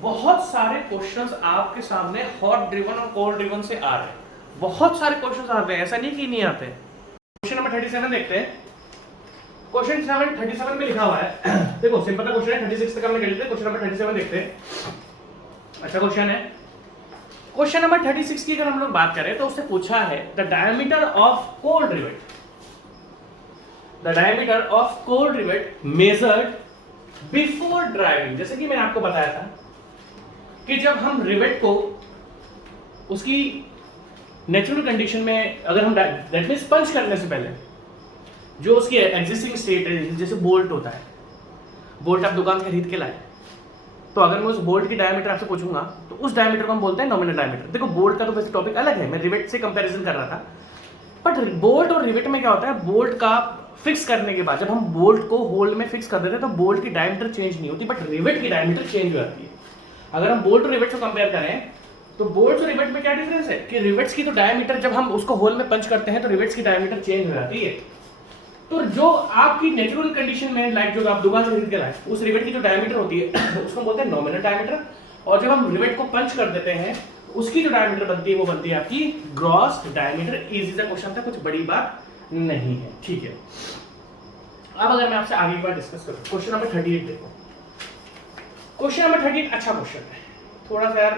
बहुत सारे क्वेश्चंस आपके सामने हॉट ड्रिवन और कोल्ड ड्रिवन से आ रहे हैं, बहुत सारे क्वेश्चंस आते हैं, ऐसा नहीं कि नहीं आते। क्वेश्चन नंबर 37 देखते हैं। क्वेश्चन 37 में लिखा हुआ है, देखो सिंपल क्वेश्चन है, 36 तक हमने कर लिए थे, क्वेश्चन नंबर 37 देखते हैं। अच्छा क्वेश्चन है, क्वेश्चन नंबर 36 की अगर हम लोग बात करें तो उससे पूछा है the diameter of cold rivet, the diameter of cold rivet measured before driving. जैसे कि मैंने आपको बताया था कि जब हम रिवेट को उसकी नेचुरल कंडीशन में, अगर हम दैट मींस पंच करने से पहले जो उसकी एग्जिस्टिंग स्टेट है, जैसे बोल्ट होता है, बोल्ट आप दुकान से खरीद के लाए, तो अगर मैं उस बोल्ट की डायमीटर आपसे पूछूंगा तो उस डायमीटर को हम बोलते हैं नॉमिनल डायमीटर। देखो बोल्ट का तो वैसे टॉपिक अलग है, मैं रिवेट से कंपैरिजन कर रहा था, बट बोल्ट और रिवेट में क्या होता है, बोल्ट का फिक्स करने के बाद जब हम बोल्ट को होल में फिक्स कर देते हैं तो बोल्ट की डायमीटर चेंज नहीं होती, बट रिवेट की डायमीटर चेंज हो जाती है। अगर हम बोल्ट और रिवेट को कंपेयर करें तो बोल्ट और रिवेट में क्या डिफरेंस है कि रिवेट्स की तो डायमीटर जब हम उसको होल में पंच करते हैं तो रिवेट्स की डायमीटर चेंज हो जाती है। तो जो आपकी नेचुरल कंडीशन में, लाइक जो आप दुकान से खरीद के लाए, उस रिवेट की जो डायमीटर होती है उसको बोलते हैं नॉमिनल डायमीटर, और जब हम रिवेट को पंच कर देते हैं उसकी जो डायमीटर बनती है वो बनती है आपकी ग्रॉस डायमीटर। इजी सा क्वेश्चन था, कुछ बड़ी बात नहीं है, ठीक है। अब अगर मैं आपसे आगे एक बार डिस्कस करूं, क्वेश्चन नंबर 38 देखो। क्वेश्चन नंबर 38 अच्छा क्वेश्चन है, थोड़ा सा यार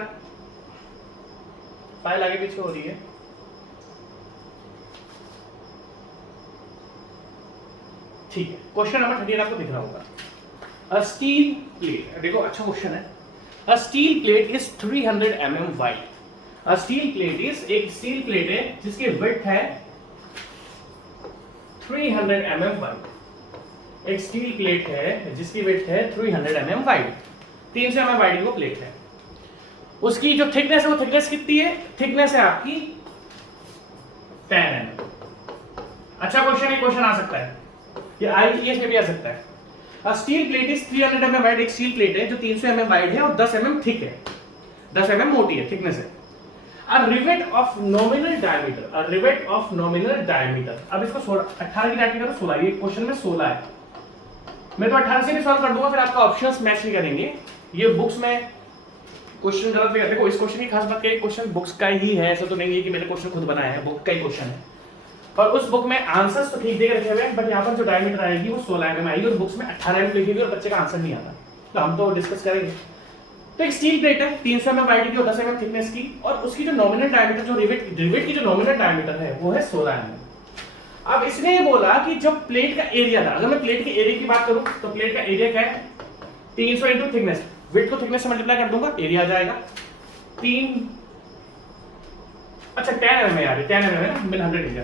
फाइल आगे पीछे हो रही है। ठीक है, क्वेश्चन नंबर 38 आपको दिख रहा होगा। अ स्टील प्लेट, देखो अच्छा क्वेश्चन है। A steel plate is 300 mm wide. A steel plate is, एक स्टील प्लेट है जिसकी विड्थ है 300 mm वाइड। एक स्टील प्लेट है जिसकी विड्थ है 300 mm वाइड, 300 mm वाइड वो प्लेट है। उसकी जो थिकनेस है वो थिकनेस कितनी है? थिकनेस है आपकी 10 mm। अच्छा क्वेश्चन है, क्वेश्चन आ सकता है, ये आईटीएस में भी आ सकता है। A steel plate is 300 mm wide, एक स्टील प्लेट है जो 300 mm वाइड है और 10 mm थिक है, 10 mm मोटी है, थिकनेस है। A rivet of nominal diameter, a rivet of nominal diameter। अब इसको 18 की डायरेक्ट करो 16, ये क्वेश्चन में 16 है। मैं तो 18 से भी सॉल्व कर दूंगा, फिर आपका ऑप्शंस मैच नहीं करेंगे। ये बुक्स में क्वेश्चन गलत भी करते हैं। इस क्वेश्चन की खास बात क्या है, क्वेश्चन बुक्स का ही है, ऐसा तो नहीं है कि मैंने क्वेश्चन खुद बनाया है, बुक का ही क्वेश्चन है। और उस बुक में आंसर्स तो ठीक दे रखे हुए हैं, बट यहाँ पर जो डायमीटर आएगी वो 16 mm आएगी और बुक्स में 18 mm लिखी हुई और बच्चे का आंसर नहीं आता, तो हम तो डिस्कस करेंगे। तो एक स्टील प्लेट है 300 mm वाइड की और 10 mm थिकनेस की, और उसकी जो नॉमिनल डायमीटर, जो रिवेट की जो नॉमिनल डायमीटर है वो है 16 mm। अब इसने बोला कि जब प्लेट का एरिया था, अगर मैं प्लेट के एरिया की बात करूं तो प्लेट का एरिया क्या है? 300 इंटू थिकनेस, विड्थ को थिकनेस से मल्टीप्लाई कर दूंगा, एरिया आ जाएगा 3, अच्छा 10 mm यार, 10 mm है ना, मैंने 100 लिख दिया,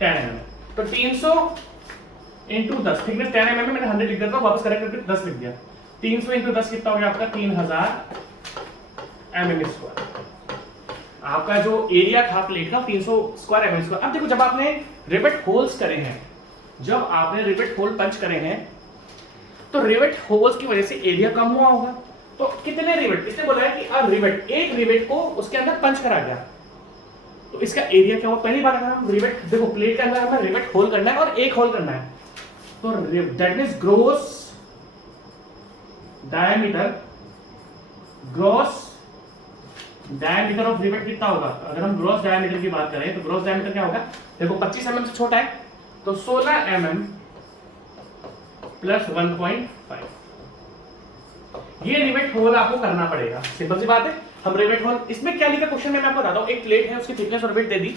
10 mm। तो 300 इंटू 10, थिकनेस 10 mm है, मैंने 100 लिख दिया, वापस करेक्ट करके 10 लिख दिया। 300 इंटू 10 कितना हो गया आपका? 3000 mm स्क्वायर। आपका जो एरिया था प्लेट का 300 स्क्वायर mm स्क्वायर। अब देखो, जब आपने रिवेट होल्स करे हैं, जब आपने रिवेट होल पंच करे हैं, तो रिवेट होल्स की वजह से एरिया कम हुआ होगा। तो कितने रिवेट? इसने बोला है कि अब रिवेट, एक रिवेट को उसके अंदर पंच करा गया, तो इसका एरिया क्या हुआ? पहली बार अगर हम रिवेट, देखो प्लेट के अंदर हमें रिवेट होल करना है और एक होल करना है, तो that means gross diameter of rivet कितना होगा? अगर हम ग्रॉस डायमीटर की बात करें तो ग्रॉस डायमीटर क्या होगा? देखो 25 mm से छोटा है, तो 16 mm प्लस 1.5, ये रिवेट होल आपको करना पड़ेगा। सिंपल सी बात है, हम रिवेट होल, इसमें क्या लिखा क्वेश्चन में मैं आपको बताता हूं। एक प्लेट है, उसकी थिकनेस और विड्थ दे दी,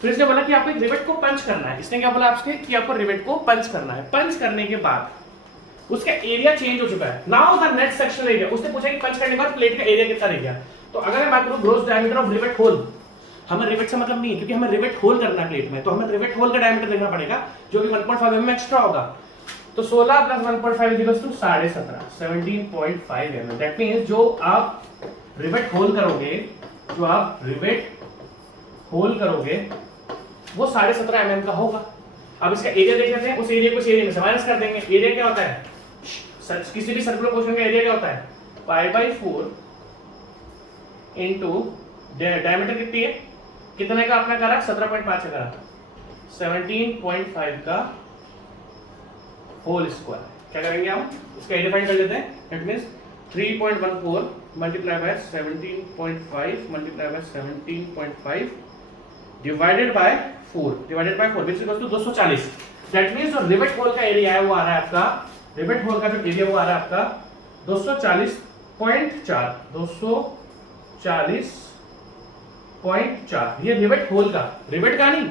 फिर इसने बोला कि आपको एक रिवेट को पंच करना है। इसने क्या बोला आपसे कि आपको रिवेट को पंच करना है। पंच करने के बाद उसका एरिया चेंज हो चुका है, now the net sectional area. उसने पूछा कि पंच करने के बाद प्लेट का एरिया कितना रह गया। तो अगर मैं बात करूं gross diameter of rivet hole, हमें रिवेट से मतलब नहीं है, क्योंकि हमें रिवेट होल करना है प्लेट में, तो हमें रिवेट होल का डायमीटर देखना पड़ेगा, जो कि 1.5 mm एक्स्ट्रा होगा। तो 16 plus 1.5 equals to 17.5, 17.5 mm। That means जो आप रिवेट होल करोगे, जो आप रिवेट होल करोगे वो 17.5 mm का होगा। अब इसका एरिया देख लेते हैं, उस एरिया को इस एरिया में से माइनस कर देंगे। एरिया क्या होता है? किसी भी सर्कुलर पोर्शन का एरिया क्या होता है? π/4 इंटू डायमीटर कितनी है, कितने का आपने करा? 17.5 का करा, 17.5 का होल स्क्वायर। क्या करेंगे हम? इसका एरिया फाइंड कर लेते हैं। That means 3.14 multiply by 17.5 multiply by 17.5 divided by 4, divided by 4 which equals to 240। That means जो रिवेट होल का एरिया है वो आ रहा है आपका, रिवेट होल का जो एरिया वो आ रहा है आपका 240.4, 240.4। ये रिवेट होल का, रिवेट का नहीं,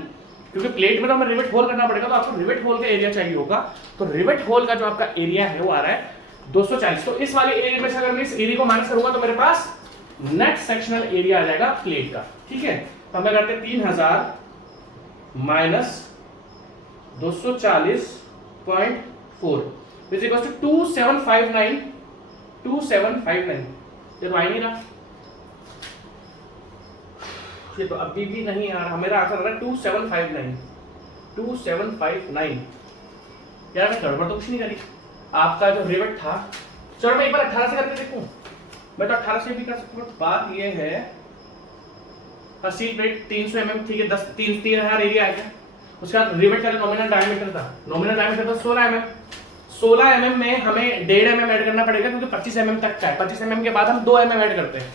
क्योंकि प्लेट में तो हमें रिवेट होल करना पड़ेगा, तो आपको रिवेट होल का एरिया चाहिए होगा। तो रिवेट होल का जो आपका एरिया है वो आ रहा है 240। तो इस वाले एरिया में से अगर मैं इस एरिया को माइनस करूंगा तो मेरे पास नेट सेक्शनल एरिया आ जाएगा प्लेट का। ठीक है, तो हम करते हैं 3000 माइनस 240.4 विच इक्वल्स टू 2759, 2759। ये तो आ नहीं रहा, ये तो अभी भी नहीं आ रहा। मेरा आंसर आ रहा है 2759, 2759। यार मैं गड़बड़ तो कुछ नहीं करी। आपका जो रिवेट था, चलो मैं एक बार 18 से करके देखूं, मैं तो 18 से भी कर सकता हूं। बात ये है, स्टील प्लेट 300 mm, ठीक है, 3000 एरिया आ गया। उसके बाद रिवेट का जो नॉमिनल डायमीटर था, नॉमिनल डायमीटर था 16 mm। 16 mm में हमें 1.5 mm ऐड करना पड़ेगा, क्योंकि 25 mm तक का है। 25 mm के बाद हम 2 mm ऐड करते हैं,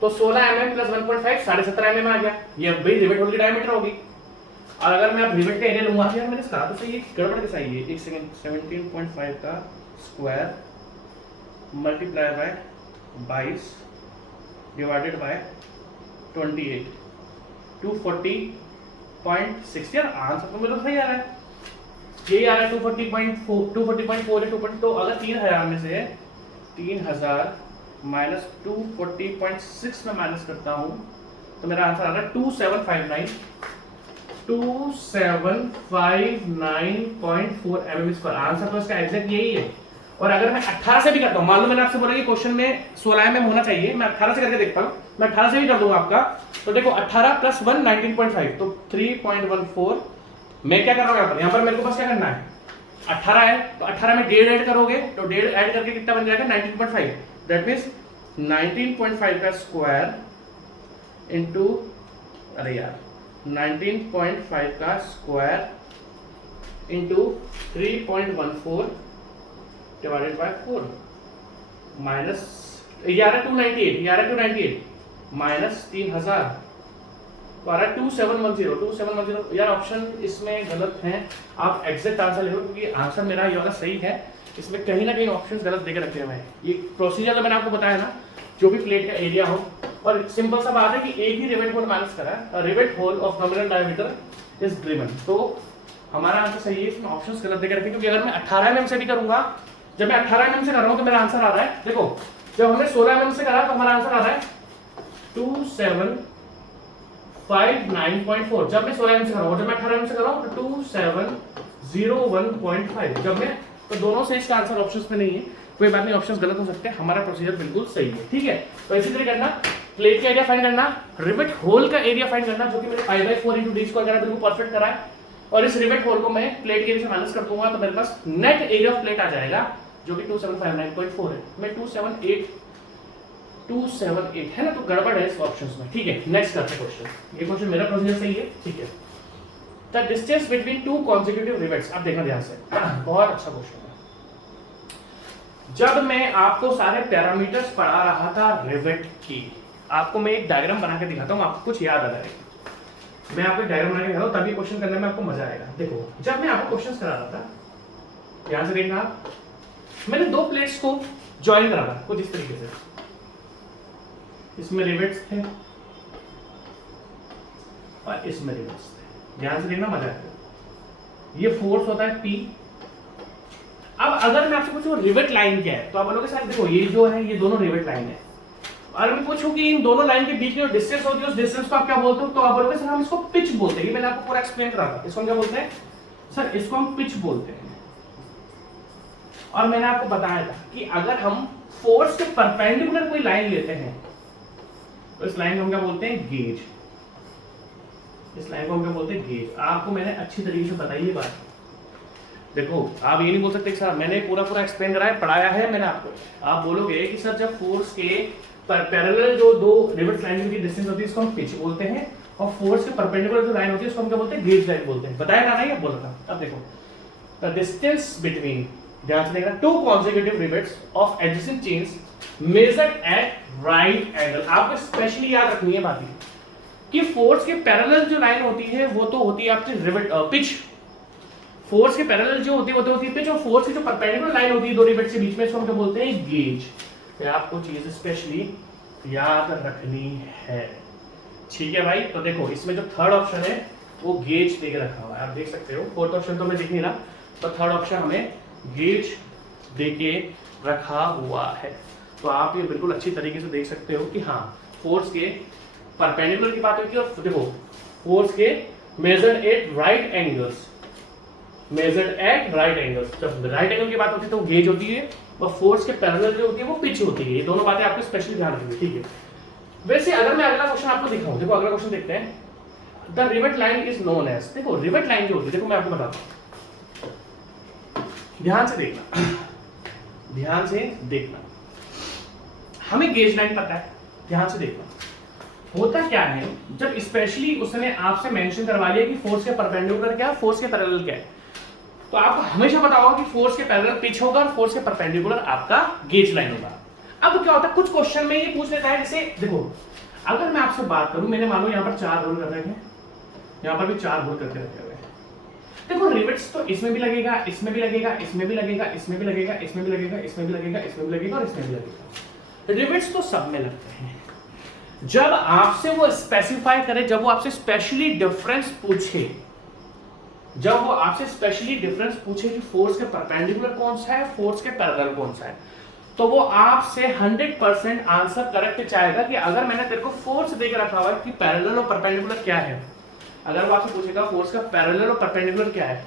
तो 16 mm प्लस 1.5 17.5 mm आ गया। ये भाई रिवेट होल की डायमीटर होगी। और अगर मैं अब रिवेट का एरिया लूंगा, यार मैंने कहा तो सही है, गड़बड़ कैसा है ये, एक सेकंड, 17.5 का square multiply by 22 divided by 28, 240.6। यार आंसर तो मेरा सही आ रहा है, ये आ रहा है 240.4 है 2. तो अगर 3000 में से 3000 माइनस 240.6 में माइनस करता हूँ तो मेरा आंसर आ रहा है 2759.4 mm²। आंसर तो इसका एग्जैक्ट यही है। और अगर मैं 18 से भी करता हूँ, मान लो मैंने आपसे बोला कि क्वेश्चन में 16 mm होना चाहिए, मैं 18 से करके देखता हूँ, मैं 18 से भी कर दूंगा आपका। तो देखो 18 + 1 19.5, तो 3.14। मैं क्या कर रहा हूँ यहाँ पर मेरे को बस क्या करना है, 18 है तो 18 में 1.5 ऐड करोगे तो 1.5 ऐड करके कितना बन जाएगा 19.5। दैट मीन्स 19.5 का स्क्वायर इंटू, अरे यार 19.5 का square into 3.14 divided by 4 minus, ये आ रहा है 298 माइनस 3000 तो आ रहा है 2710। यार ऑप्शन इसमें गलत है, आप एग्जैक्ट आंसर लिखो क्योंकि आंसर मेरा ये वाला सही है, इसमें कहीं ना कहीं ऑप्शंस गलत देकर रखे हुए हैं। ये प्रोसीजर तो मैंने आपको बताया ना, जो भी प्लेट का एरिया हो, और सिंपल सा बात है कि एक ही रिवेट होल माइनस करा है, rivet hole of nominal diameter is driven. तो हमारा आंसर सही है, इसमें ऑप्शंस गलत देकर रखे क्योंकि अगर मैं 18 mm से भी करूंगा, जब मैं 18 mm से कर रहा हूं तो मेरा आंसर आ रहा है, देखो जब हमने 16 mm से करा तो हमारा आंसर आ रहा है 2759.4। जब मैं 16 mm से कर रहा हूं, जब मैं 18 mm से कर रहा हूं तो 2701.5। जब मैं, तो दोनों से इसका आंसर ऑप्शंस में नहीं है, कोई बात नहीं, ऑप्शंस गलत हो सकते हैं, हमारा प्रोसीजर बिल्कुल सही है, ठीक है। तो इसी तरह करना, प्लेट का एरिया फाइंड करना, रिवेट होल का एरिया फाइंड करना, जो कि मैंने π/4 × d² करा, बिल्कुल परफेक्ट करा है। और इस रिवेट होल को मैं प्लेट के एरिया से माइनस कर दूंगा तो मेरे पास नेट एरिया ऑफ प्लेट आ जाएगा जो कि 2759.4 है। मैं 278 है ना, तो गड़बड़ है इस ऑप्शंस में, ठीक है। नेक्स्ट करते हैं क्वेश्चन, ये क्वेश्चन मेरा प्रोसीजर सही है, ठीक है। The distance between two consecutive rivets, आप देखना ध्यान से, बहुत अच्छा क्वेश्चन है। जब मैं आपको सारे पैरामीटर्स पढ़ा रहा था रिवेट की, आपको मैं एक डायग्राम बना के दिखाता हूँ, आपको कुछ याद आ जाएगा। मैं आपको डायग्राम बना के दिखाता हूँ, तभी क्वेश्चन करने में आपको मजा आएगा। देखो जब मैं आपको क्वेश्चन करा रहा था, ध्यान से देखना, मैंने दो प्लेट्स को ज्वाइन करा था कुछ इस तरीके से, इसमें रिवेट्स थे और इसमें रिवेट्स थे, ध्यान से देखना, मजा आएगा। ये फोर्स होता है P। अब अगर मैं आपसे पूछूं रिवेट लाइन क्या है, तो आप बोलोगे सर देखो ये जो है ये दोनों रिवेट लाइन है। अगर मैं पूछूं कि इन दोनों लाइन के बीच में जो डिस्टेंस होती है उस डिस्टेंस को आप क्या बोलते हो, तो आप बोलोगे सर हम इसको पिच बोलते हैं। मैंने आपको पूरा एक्सप्लेन करा था, इसको हम क्या बोलते हैं सर, इसको हम पिच बोलते हैं। और मैंने आपको बताया था कि अगर हम फोर्स के परपेंडिकुलर कोई लाइन लेते हैं तो इस लाइन को हम क्या बोलते हैं, गेज। इस लाइन को हम क्या बोलते हैं, गेज। आपको मैंने अच्छी तरीके से बताई ये बात। देखो आप ये नहीं बोल सकते सर मैंने पूरा एक्सप्लेन कराया, पढ़ाया है मैंने आपको। आप बोलोगे कि सर जब फोर्स के पैरेलल जो दो रिवेट लाइन की डिस्टेंस होती है इसको हम पिच बोलते हैं, और फोर्स के परपेंडिकुलर जो लाइन होती है उसको हम क्या बोलते हैं, गेज लाइन बोलते हैं। बताया ना, नहीं बोला था। अब देखो द डिस्टेंस बिटवीन, ध्यान से देखना, two consecutive rivets of adjacent chains measured at right angle. आपको स्पेशली याद रखनी है बात कि फोर्स के पैरेलल जो लाइन होती है वो तो होती है आपकी रिवेट पिच। फोर्स के पैरेलल जो होती है वो तो होती है पिच, और फोर्स की जो परपेंडिकुलर लाइन होती है दो रिवेट्स के बीच में इसको हम क्या बोलते हैं, गेज। तो आपको चीज स्पेशली याद रखनी है, ठीक है भाई। तो देखो इसमें जो थर्ड ऑप्शन है वो गेज देके रखा हुआ है, आप देख सकते हो। फोर्थ ऑप्शन तो मैं दिख नहीं रहा, तो थर्ड ऑप्शन हमें गेज देके रखा हुआ है। तो आप ये बिल्कुल अच्छी तरीके से देख सकते हो कि हाँ फोर्स के परपेंडिकुलर की बात होती है, और देखो फोर्स के measured at right angles, measured at right angles. जब राइट एंगल की बात होती है तो गेज होती है, और फोर्स के पैरेलल जो होती है वो पिच होती है। ये दोनों बातें आपको स्पेशली ध्यान रखनी है, ठीक है। वैसे अगर मैं अगला क्वेश्चन आपको दिखाऊं, देखो अगला क्वेश्चन देखते हैं। The rivet line is known as, देखो रिवेट लाइन जो होती है, देखो मैं आपको बताता हूं, ध्यान से देखना, ध्यान से देखना। हमें गेज लाइन पता है, ध्यान से देखना। होता क्या है जब स्पेशली उसने आपसे मेंशन करवा लिया कि फोर्स के परपेंडिकुलर क्या है, फोर्स के पैरेलल क्या है, तो आपको हमेशा पता होगा कि फोर्स के पैरेलल पिच होगा और फोर्स के परपेंडिकुलर आपका गेज लाइन होगा। अब क्या होता है कुछ क्वेश्चन में ये पूछ लेता है, जैसे देखो अगर मैं आपसे बात करूं, मैंने मानो यहां पर 4 रोल कर रखे हैं, यहाँ पर भी 4 होल करके रखे हुए हैं। देखो रिवेट्स तो इसमें भी लगेगा, इसमें भी लगेगा, इसमें भी लगेगा, इसमें भी लगेगा, इसमें भी लगेगा, इसमें भी लगेगा, इसमें भी लगेगा और इसमें भी लगेगा। रिवेट्स तो सब में लगते हैं। जब आपसे वो स्पेसिफाई करे, जब वो आपसे स्पेशली डिफरेंस पूछे, जब वो आपसे स्पेशली डिफरेंस पूछे कि फोर्स के परपेंडिकुलर कौन सा है, फोर्स के पैरेलल कौन सा है, तो वो आपसे 100% आंसर करेक्ट चाहेगा कि अगर मैंने तेरे को फोर्स देकर रखा हुआ है कि पैरेलल और परपेंडिकुलर क्या है, अगर वो आपसे पूछेगा फोर्स का पैरेलल और परपेंडिकुलर क्या है,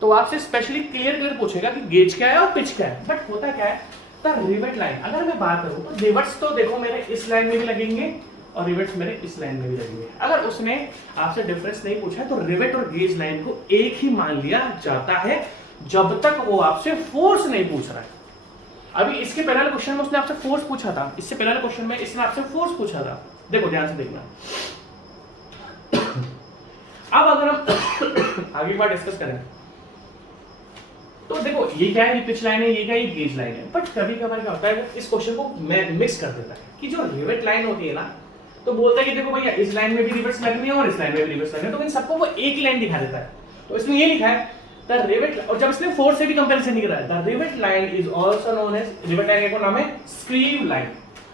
तो आपसे स्पेशली क्लियर पूछेगा कि गेज क्या है और पिच क्या है। बट होता क्या है, द रिवेट लाइन, अगर मैं बात करूं तो रिवेट्स तो देखो मेरे इस लाइन में भी लगेंगे और रिवेट्स मेरे इस लाइन में भी लगेंगे। अगर उसने आपसे डिफरेंस नहीं पूछा है तो रिवेट और गेज लाइन को एक ही मान लिया जाता है जब तक वो आपसे फोर्स नहीं पूछ रहा है। अभी इसके पहले क्वेश्चन में उसने आपसे फोर्स पूछा था, इससे पहले क्वेश्चन में इसने आपसे फोर्स पूछा था। देखो ध्यान से देखना। अब अगर हम आगे बात डिस्कस करें तो देखो ये क्या है, ये पिच लाइन है, ये क्या है, ये गेज लाइन है। बट कभी कभार क्या होता है, इस क्वेश्चन को मिक्स कर देता है कि जो रिवेट लाइन होती है ना, तो बोलता है कि देखो भैया इस लाइन में भी रिवेट्स लगनी है और इस लाइन में भी रिवेट्स लगनी है, तो इन सबको वो एक ही लाइन दिखा देता है। तो इसमें ये लिखा है द रिवेट, और जब इसने फोर्स से भी कंपैरिजन नहीं कराया, the rivet line is also known as, rivet line का नाम है स्क्रीव लाइन।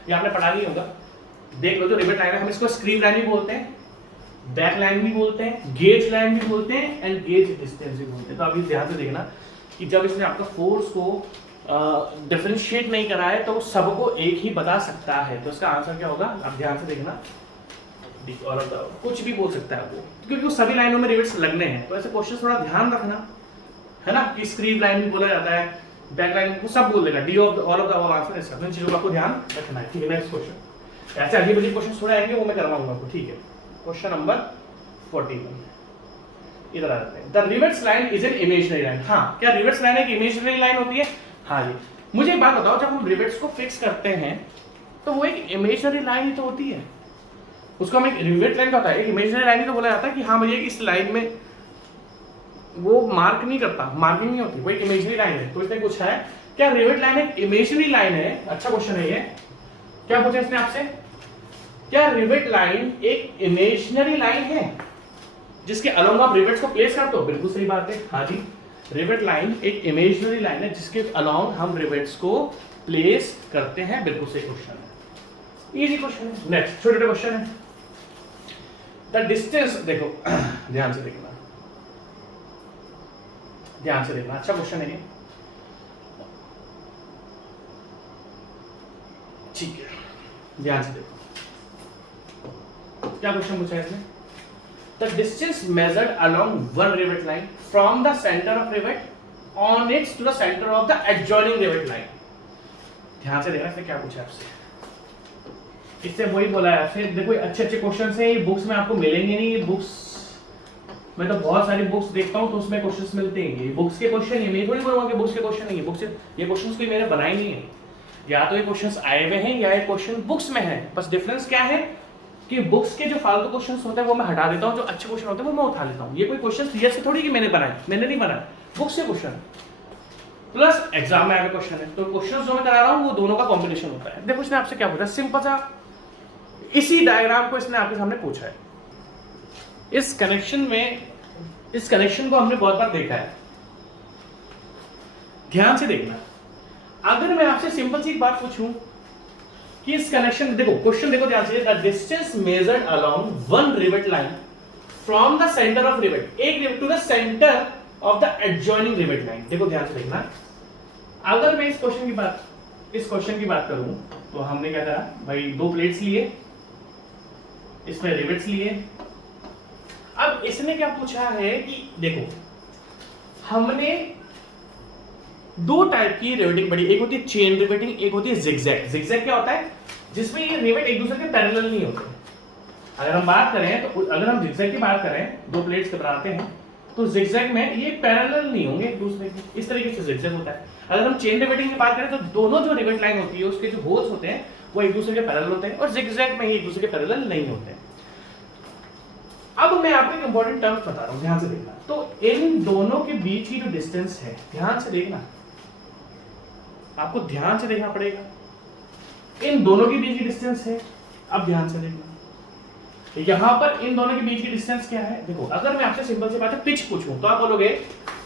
ये आपने पढ़ा नहीं होगा, देख लो। जो रिवेट लाइन है हम इसको स्क्रीव लाइन भी बोलते हैं, बैक लाइन भी बोलते हैं, गेज लाइन भी बोलते हैं एंड गेज डिस्टेंस भी बोलते हैं। तो अभी ध्यान से देखना कि जब इसने आपका फोर्स को डिफरेंशिएट नहीं करा है तो सबको एक ही बता सकता है। तो इसका आंसर क्या होगा, आप ध्यान से देखना। और कुछ भी बोल सकता है वो, क्योंकि वो सभी लाइनों में रिवेट्स लगने हैं। तो ऐसे क्वेश्चन थोड़ा ध्यान रखना है ना, कि स्क्रीव लाइन भी बोला जाता है, बैक लाइन को सब बोल देगा, D of all of the above answer is in चीजों को आपको ध्यान रखना है। ठीक है, नेक्स्ट क्वेश्चन। ऐसे अगले बजे क्वेश्चन थोड़े आएंगे, वो मैं करवाऊंगा आपको। ठीक है, क्वेश्चन नंबर 41 इधर आ जाते हैं। The rivets line is an imaginary line. हाँ, क्या रिवेट्स लाइन एक इमेजिनरी लाइन होती है? हाँ जी। मुझे एक बात बताओ, जब हम रिवेट्स को फिक्स करते हैं तो वो एक इमेजिनरी लाइन ही तो होती है। उसको हम एक रिवेट लाइन का होता है, एक इमेजिनरी लाइन ही तो बोला जाता है कि हाँ भैया इस लाइन में वो मार्क नहीं करता, मार्किंग नहीं होती, वो एक इमेजिनरी लाइन है। तो इसने पूछा है क्या रिवेट लाइन एक इमेजिनरी लाइन है? अच्छा क्वेश्चन है ये। क्या पूछा इसने आपसे, क्या रिवेट लाइन एक इमेजिनरी लाइन है जिसके अलोंग आप रिवेट्स को प्लेस करते हो? बिल्कुल सही बात है, हाँ जी। रिवेट लाइन एक इमेजिनरी लाइन है जिसके अलोंग हम रिवेट्स को प्लेस करते हैं। बिल्कुल सही क्वेश्चन है, इजी क्वेश्चन है। नेक्स्ट छोटे छोटे क्वेश्चन है। द डिस्टेंस, देखो ध्यान से देखना, ध्यान से देखना, अच्छा क्वेश्चन है ये। ठीक है, ध्यान से देखो क्या क्वेश्चन पूछा है इसने। The distance measured along one rivet line from the centre of rivet on its to the centre of the adjoining rivet line. ध्यान से देखना इसने क्या पूछा आपसे। इससे वही बोला है आपसे, देखो अच्छे अच्छे क्वेश्चन है, ये बुक्स में आपको मिलेंगे नहीं। ये बुक्स मैं तो बहुत सारी बुक्स देखता हूँ तो उसमें क्वेश्चंस मिलते हैं। ये बुक्स के क्वेश्चन ही, मैं थोड़ी बोलूँगा कि बुक्स के क्वेश्चन नहीं है। बुक्स ये क्वेश्चंस कोई मैंने बनाए नहीं है, या तो ये क्वेश्चंस आए हुए हैं या ये क्वेश्चन बुक्स में है। बस डिफरेंस क्या है कि बुक्स के जो फालतू क्वेश्चंस होते हैं वो मैं हटा देता हूँ, जो अच्छे क्वेश्चन होते हैं वो मैं उठा लेता हूँ। ये कोई क्वेश्चन सीरियस से थोड़ी कि मैंने बनाए, मैंने नहीं बनाया, बुक्स से क्वेश्चन प्लस एग्जाम में आए क्वेश्चन है। तो क्वेश्चन जो मैं करा रहा हूँ वो दोनों का कॉम्बिनेशन होता है। देखो इसने आपसे क्या पूछा, सिंपल सा इसी डायग्राम को इसने आपके सामने पूछा है। इस कनेक्शन में, इस कनेक्शन को हमने बहुत बार देखा है, ध्यान से देखना। अगर मैं आपसे सिंपल सी बात पूछूं कि इस कनेक्शन, देखो क्वेश्चन देखो ध्यान से, the distance measured along one rivet line from the centre of rivet, एक rivet to the centre of the adjoining rivet line. देखो ध्यान से देखना, अगर मैं इस क्वेश्चन की बात करूं तो हमने क्या करा भाई, दो प्लेट्स लिए, इसमें रिवेट्स लिए। अब इसने क्या पूछा है कि देखो हमने दो टाइप की रिवेटिंग पढ़ी, एक होती है चेन रिवेटिंग, एक होती है जिगजैग। जिगजैग क्या होता है, जिसमें ये रिवेट एक दूसरे के पैरेलल नहीं होते। अगर हम बात करें तो, अगर हम जिगजैग की बात करें, दो प्लेट्स के बनाते हैं तो जिगजैग में ये पैरेलल नहीं होंगे एक दूसरे के, इस तरीके से जिगजैग होता है। अगर हम चेन रिवेटिंग की बात करें तो दोनों जो रिवेट लाइन होती है उसके जो होल्स होते हैं वो एक दूसरे के पैरेलल होते हैं, और जिगजैग में ही एक दूसरे के पैरेलल नहीं होते। अब मैं आपको एक इंपॉर्टेंट टर्म्स बता रहा हूं, ध्यान से देखना। तो इन दोनों के बीच की जो डिस्टेंस है, ध्यान से देखना, आपको ध्यान से देखना पड़ेगा। इन दोनों के बीच की डिस्टेंस है, अब ध्यान से देखना। यहां पर इन दोनों के बीच की डिस्टेंस क्या है? देखो अगर मैं आपसे सिंपल सी बात है पिच पूछूं तो आप बोलोगे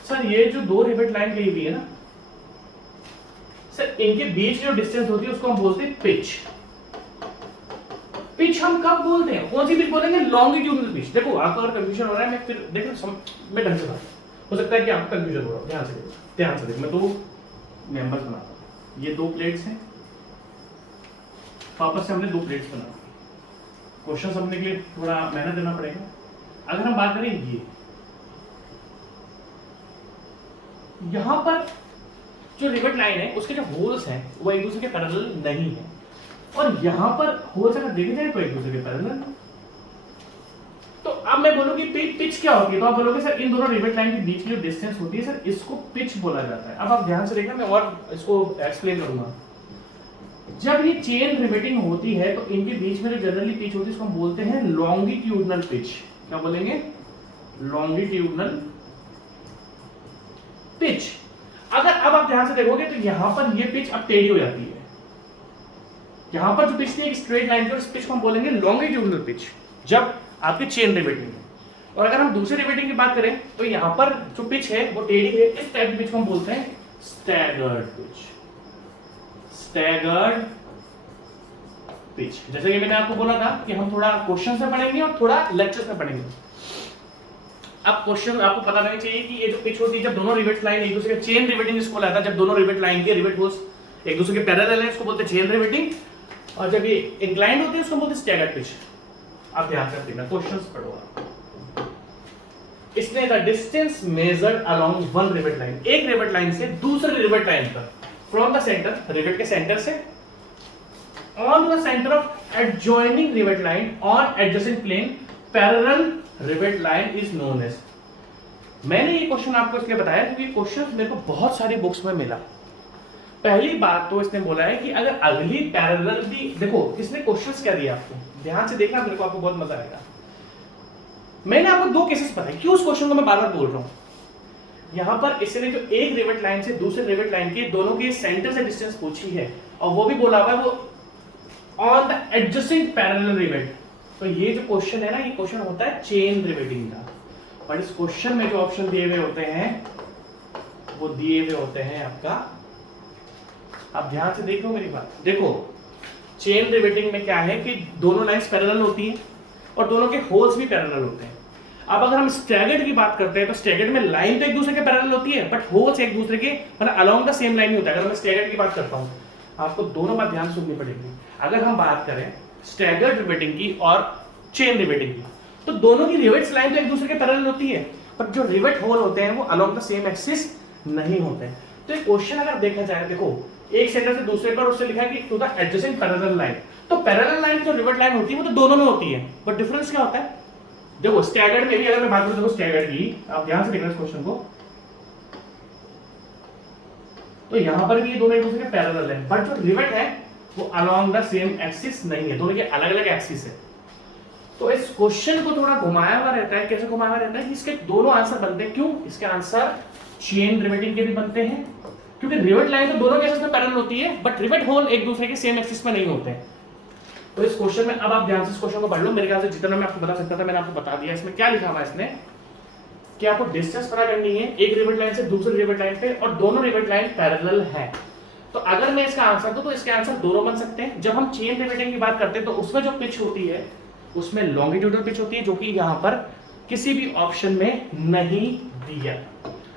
सर ये जो दो रिवेट लाइन गई हुई है ना सर, इनके बीच जो डिस्टेंस होती है उसको हम बोलते हैं पिच। पिच हम कब बोलते हैं? कौन सी पिच बोलेंगे? Longitudinal pitch. देखो आपको अगर कंफ्यूजन हो रहा है, मैं फिर देखो मैं ढंग से बात हो सकता है कि आपको कंफ्यूजन हो रहा हो। ध्यान से देखो मैं दो मेंबर्स बनाता हूं, ये दो प्लेट्स हैं, वापस से हमने दो प्लेट्स बना। क्वेश्चन समझने के लिए थोड़ा मेहनत देना पड़ेगा। अगर हम बात करें ये यहां पर जो रिवेट लाइन है उसके जो होल्स हैं वो एक दूसरे के पैरेलल नहीं है, और यहां पर होल्स अगर देखे जाए तो एक दूसरे के पैरेलल। तो अब मैं बोलूं कि पिच क्या होगी, तो आप बोलोगे सर इन दोनों रिवेट लाइन के बीच की जो डिस्टेंस होती है सर इसको पिच बोला जाता है। अब आप ध्यान से देखना, मैं और इसको एक्सप्लेन करूंगा। जब ये चेन रिवेटिंग होती है तो इनके बीच में जो जनरली पिच होती है इसको हम बोलते हैं लॉन्गिट्यूडनल पिच। क्या बोलेंगे? Longitudinal pitch. अगर अब आप ध्यान से देखोगे तो यहां पर ये पिच अब टेढ़ी हो जाती है। यहां पर जो पिच थी एक स्ट्रेट लाइन थी, और इस पिच को हम बोलेंगे लॉन्गिट्यूडनल पिच जब आपकी चेन रिवेटिंग है। और अगर हम दूसरे रिवेटिंग की बात करें तो यहां पर जो पिच है वो टेढ़ी है, इस टाइप की पिच को हम बोलते हैं स्टैगर्ड पिच। Staggered pitch. जैसे कि मैंने आपको बोला था कि हम थोड़ा क्वेश्चन से पढ़ेंगे और थोड़ा लेक्चर्स में पढ़ेंगे। अब क्वेश्चन आपको पता रहना चाहिए कि ये जो पिच होती है जब दोनों रिवेट लाइन एक दूसरे के चेन रिवेटिंग इसको लाता है, जब दोनों रिवेट लाइन के रिवेट होल्स एक दूसरे के पैरेलल है इसको बोलते हैं चेन रिवेटिंग, और जब ये इंक्लाइंड होती है उसको बोलते हैं स्टैगर्ड पिच। आप ध्यान से देखना, क्वेश्चंस पढ़ो। इसने the distance measured along one rivet line, एक रिवेट लाइन से दूसरे रिवेट लाइन तक, फ्रॉम द सेंटर, रिवेट के सेंटर से, on the centre of adjoining rivet line on adjacent plane parallel rivet line is known as. मैंने ये क्वेश्चन आपको इसलिए बताया क्योंकि क्वेश्चन मेरे को बहुत सारी बुक्स में मिला। पहली बात तो इसने बोला है कि अगर अगली पैरेलल भी, देखो इसने क्वेश्चंस क्या दिया आपको, ध्यान से देखना, मेरे को आपको बहुत मजा आएगा। मैंने आपको दो केसेस बताए, क्यों उस क्वेश्चन को मैं बार बार बोल रहा हूं। यहां पर इसने जो एक रिवेट लाइन से दूसरे रिवेट लाइन के दोनों के सेंटर से डिस्टेंस पूछी है, और वो भी बोला हुआ है वो on the adjacent parallel rivet. तो ये जो क्वेश्चन है ना, ये क्वेश्चन होता है चेन रिवेटिंग का, और इस क्वेश्चन में जो ऑप्शन दिए हुए होते हैं वो दिए हुए होते हैं आपका, आप ध्यान से देखो मेरी बात। देखो चेन रिवेटिंग में क्या है कि दोनों लाइंस पैरेलल होती हैं और दोनों के होल्स भी पैरेलल होते हैं। अब अगर हम स्टैगर्ड की बात करते हैं तो स्टैगर्ड में लाइन तो एक दूसरे के पैरेलल होती है बट होल्स एक दूसरे के मतलब अलोंग द सेम लाइन नहीं होता है। अगर मैं स्टैगर्ड की बात करता हूं, आपको दोनों बात ध्यान सुननी पड़ेगी। अगर हम बात करें स्टैगर्ड रिवेटिंग की और चेन रिवेटिंग की, तो दोनों की रिवेट्स लाइन तो एक दूसरे के पैरेलल होती है, पर जो रिवेट होल होते हैं वो अलोंग द सेम एक्सिस नहीं होते हैं। तो ये क्वेश्चन अगर देखा जाए, देखो एक सेंटर से दूसरे पर उससे लिखा है कि to the adjacent parallel line, तो पैरेलल लाइन जो रिवेट लाइन होती है वो तो दोनों में होती है, बट डिफरेंस क्या होता है? देखो स्टैगर्ड में भी अगर मैं बात करूं, देखो स्टैगर्ड की, आप ध्यान से देखना इस क्वेश्चन को, तो यहां पर भी ये दोनों एक दूसरे के पैरेलल है, बट जो रिवेट है वो अलोंग द सेम एक्सिस नहीं है, दोनों के अलग अलग एक्सिस है। तो इस क्वेश्चन को थोड़ा घुमाया हुआ रहता है। कैसे घुमाया हुआ रहता है? इसके दोनों आंसर बनते हैं। क्यों? इसके आंसर चेन रिवेटिंग के भी बनते हैं, क्योंकि रिवेट लाइन तो दोनों के एक्सिस में पैरेलल होती है, बट रिवेट होल एक दूसरे के सेम एक्सिस में नहीं होते हैं। तो इस क्वेश्चन में अब आप ध्यान से इस क्वेश्चन को पढ़ लो। मेरे ख्याल से जितना मैं आपको बता सकता था मैंने आपको बता दिया। इसमें क्या लिखा हुआ है इसने कि आपको डिस्टेंस पता करनी है एक रिवेट लाइन से दूसरी रिवेट लाइन पे, और दोनों रिवेट लाइन पैरेलल है। तो अगर मैं इसका आंसर दूं तो इसके आंसर दोनों बन सकते हैं। जब हम चेन रिवेटिंग की बात करते हैं तो उसमें जो पिच होती है उसमें लॉन्गिट्यूडनल पिच होती है, जो कि यहाँ पर किसी भी ऑप्शन में नहीं दिया।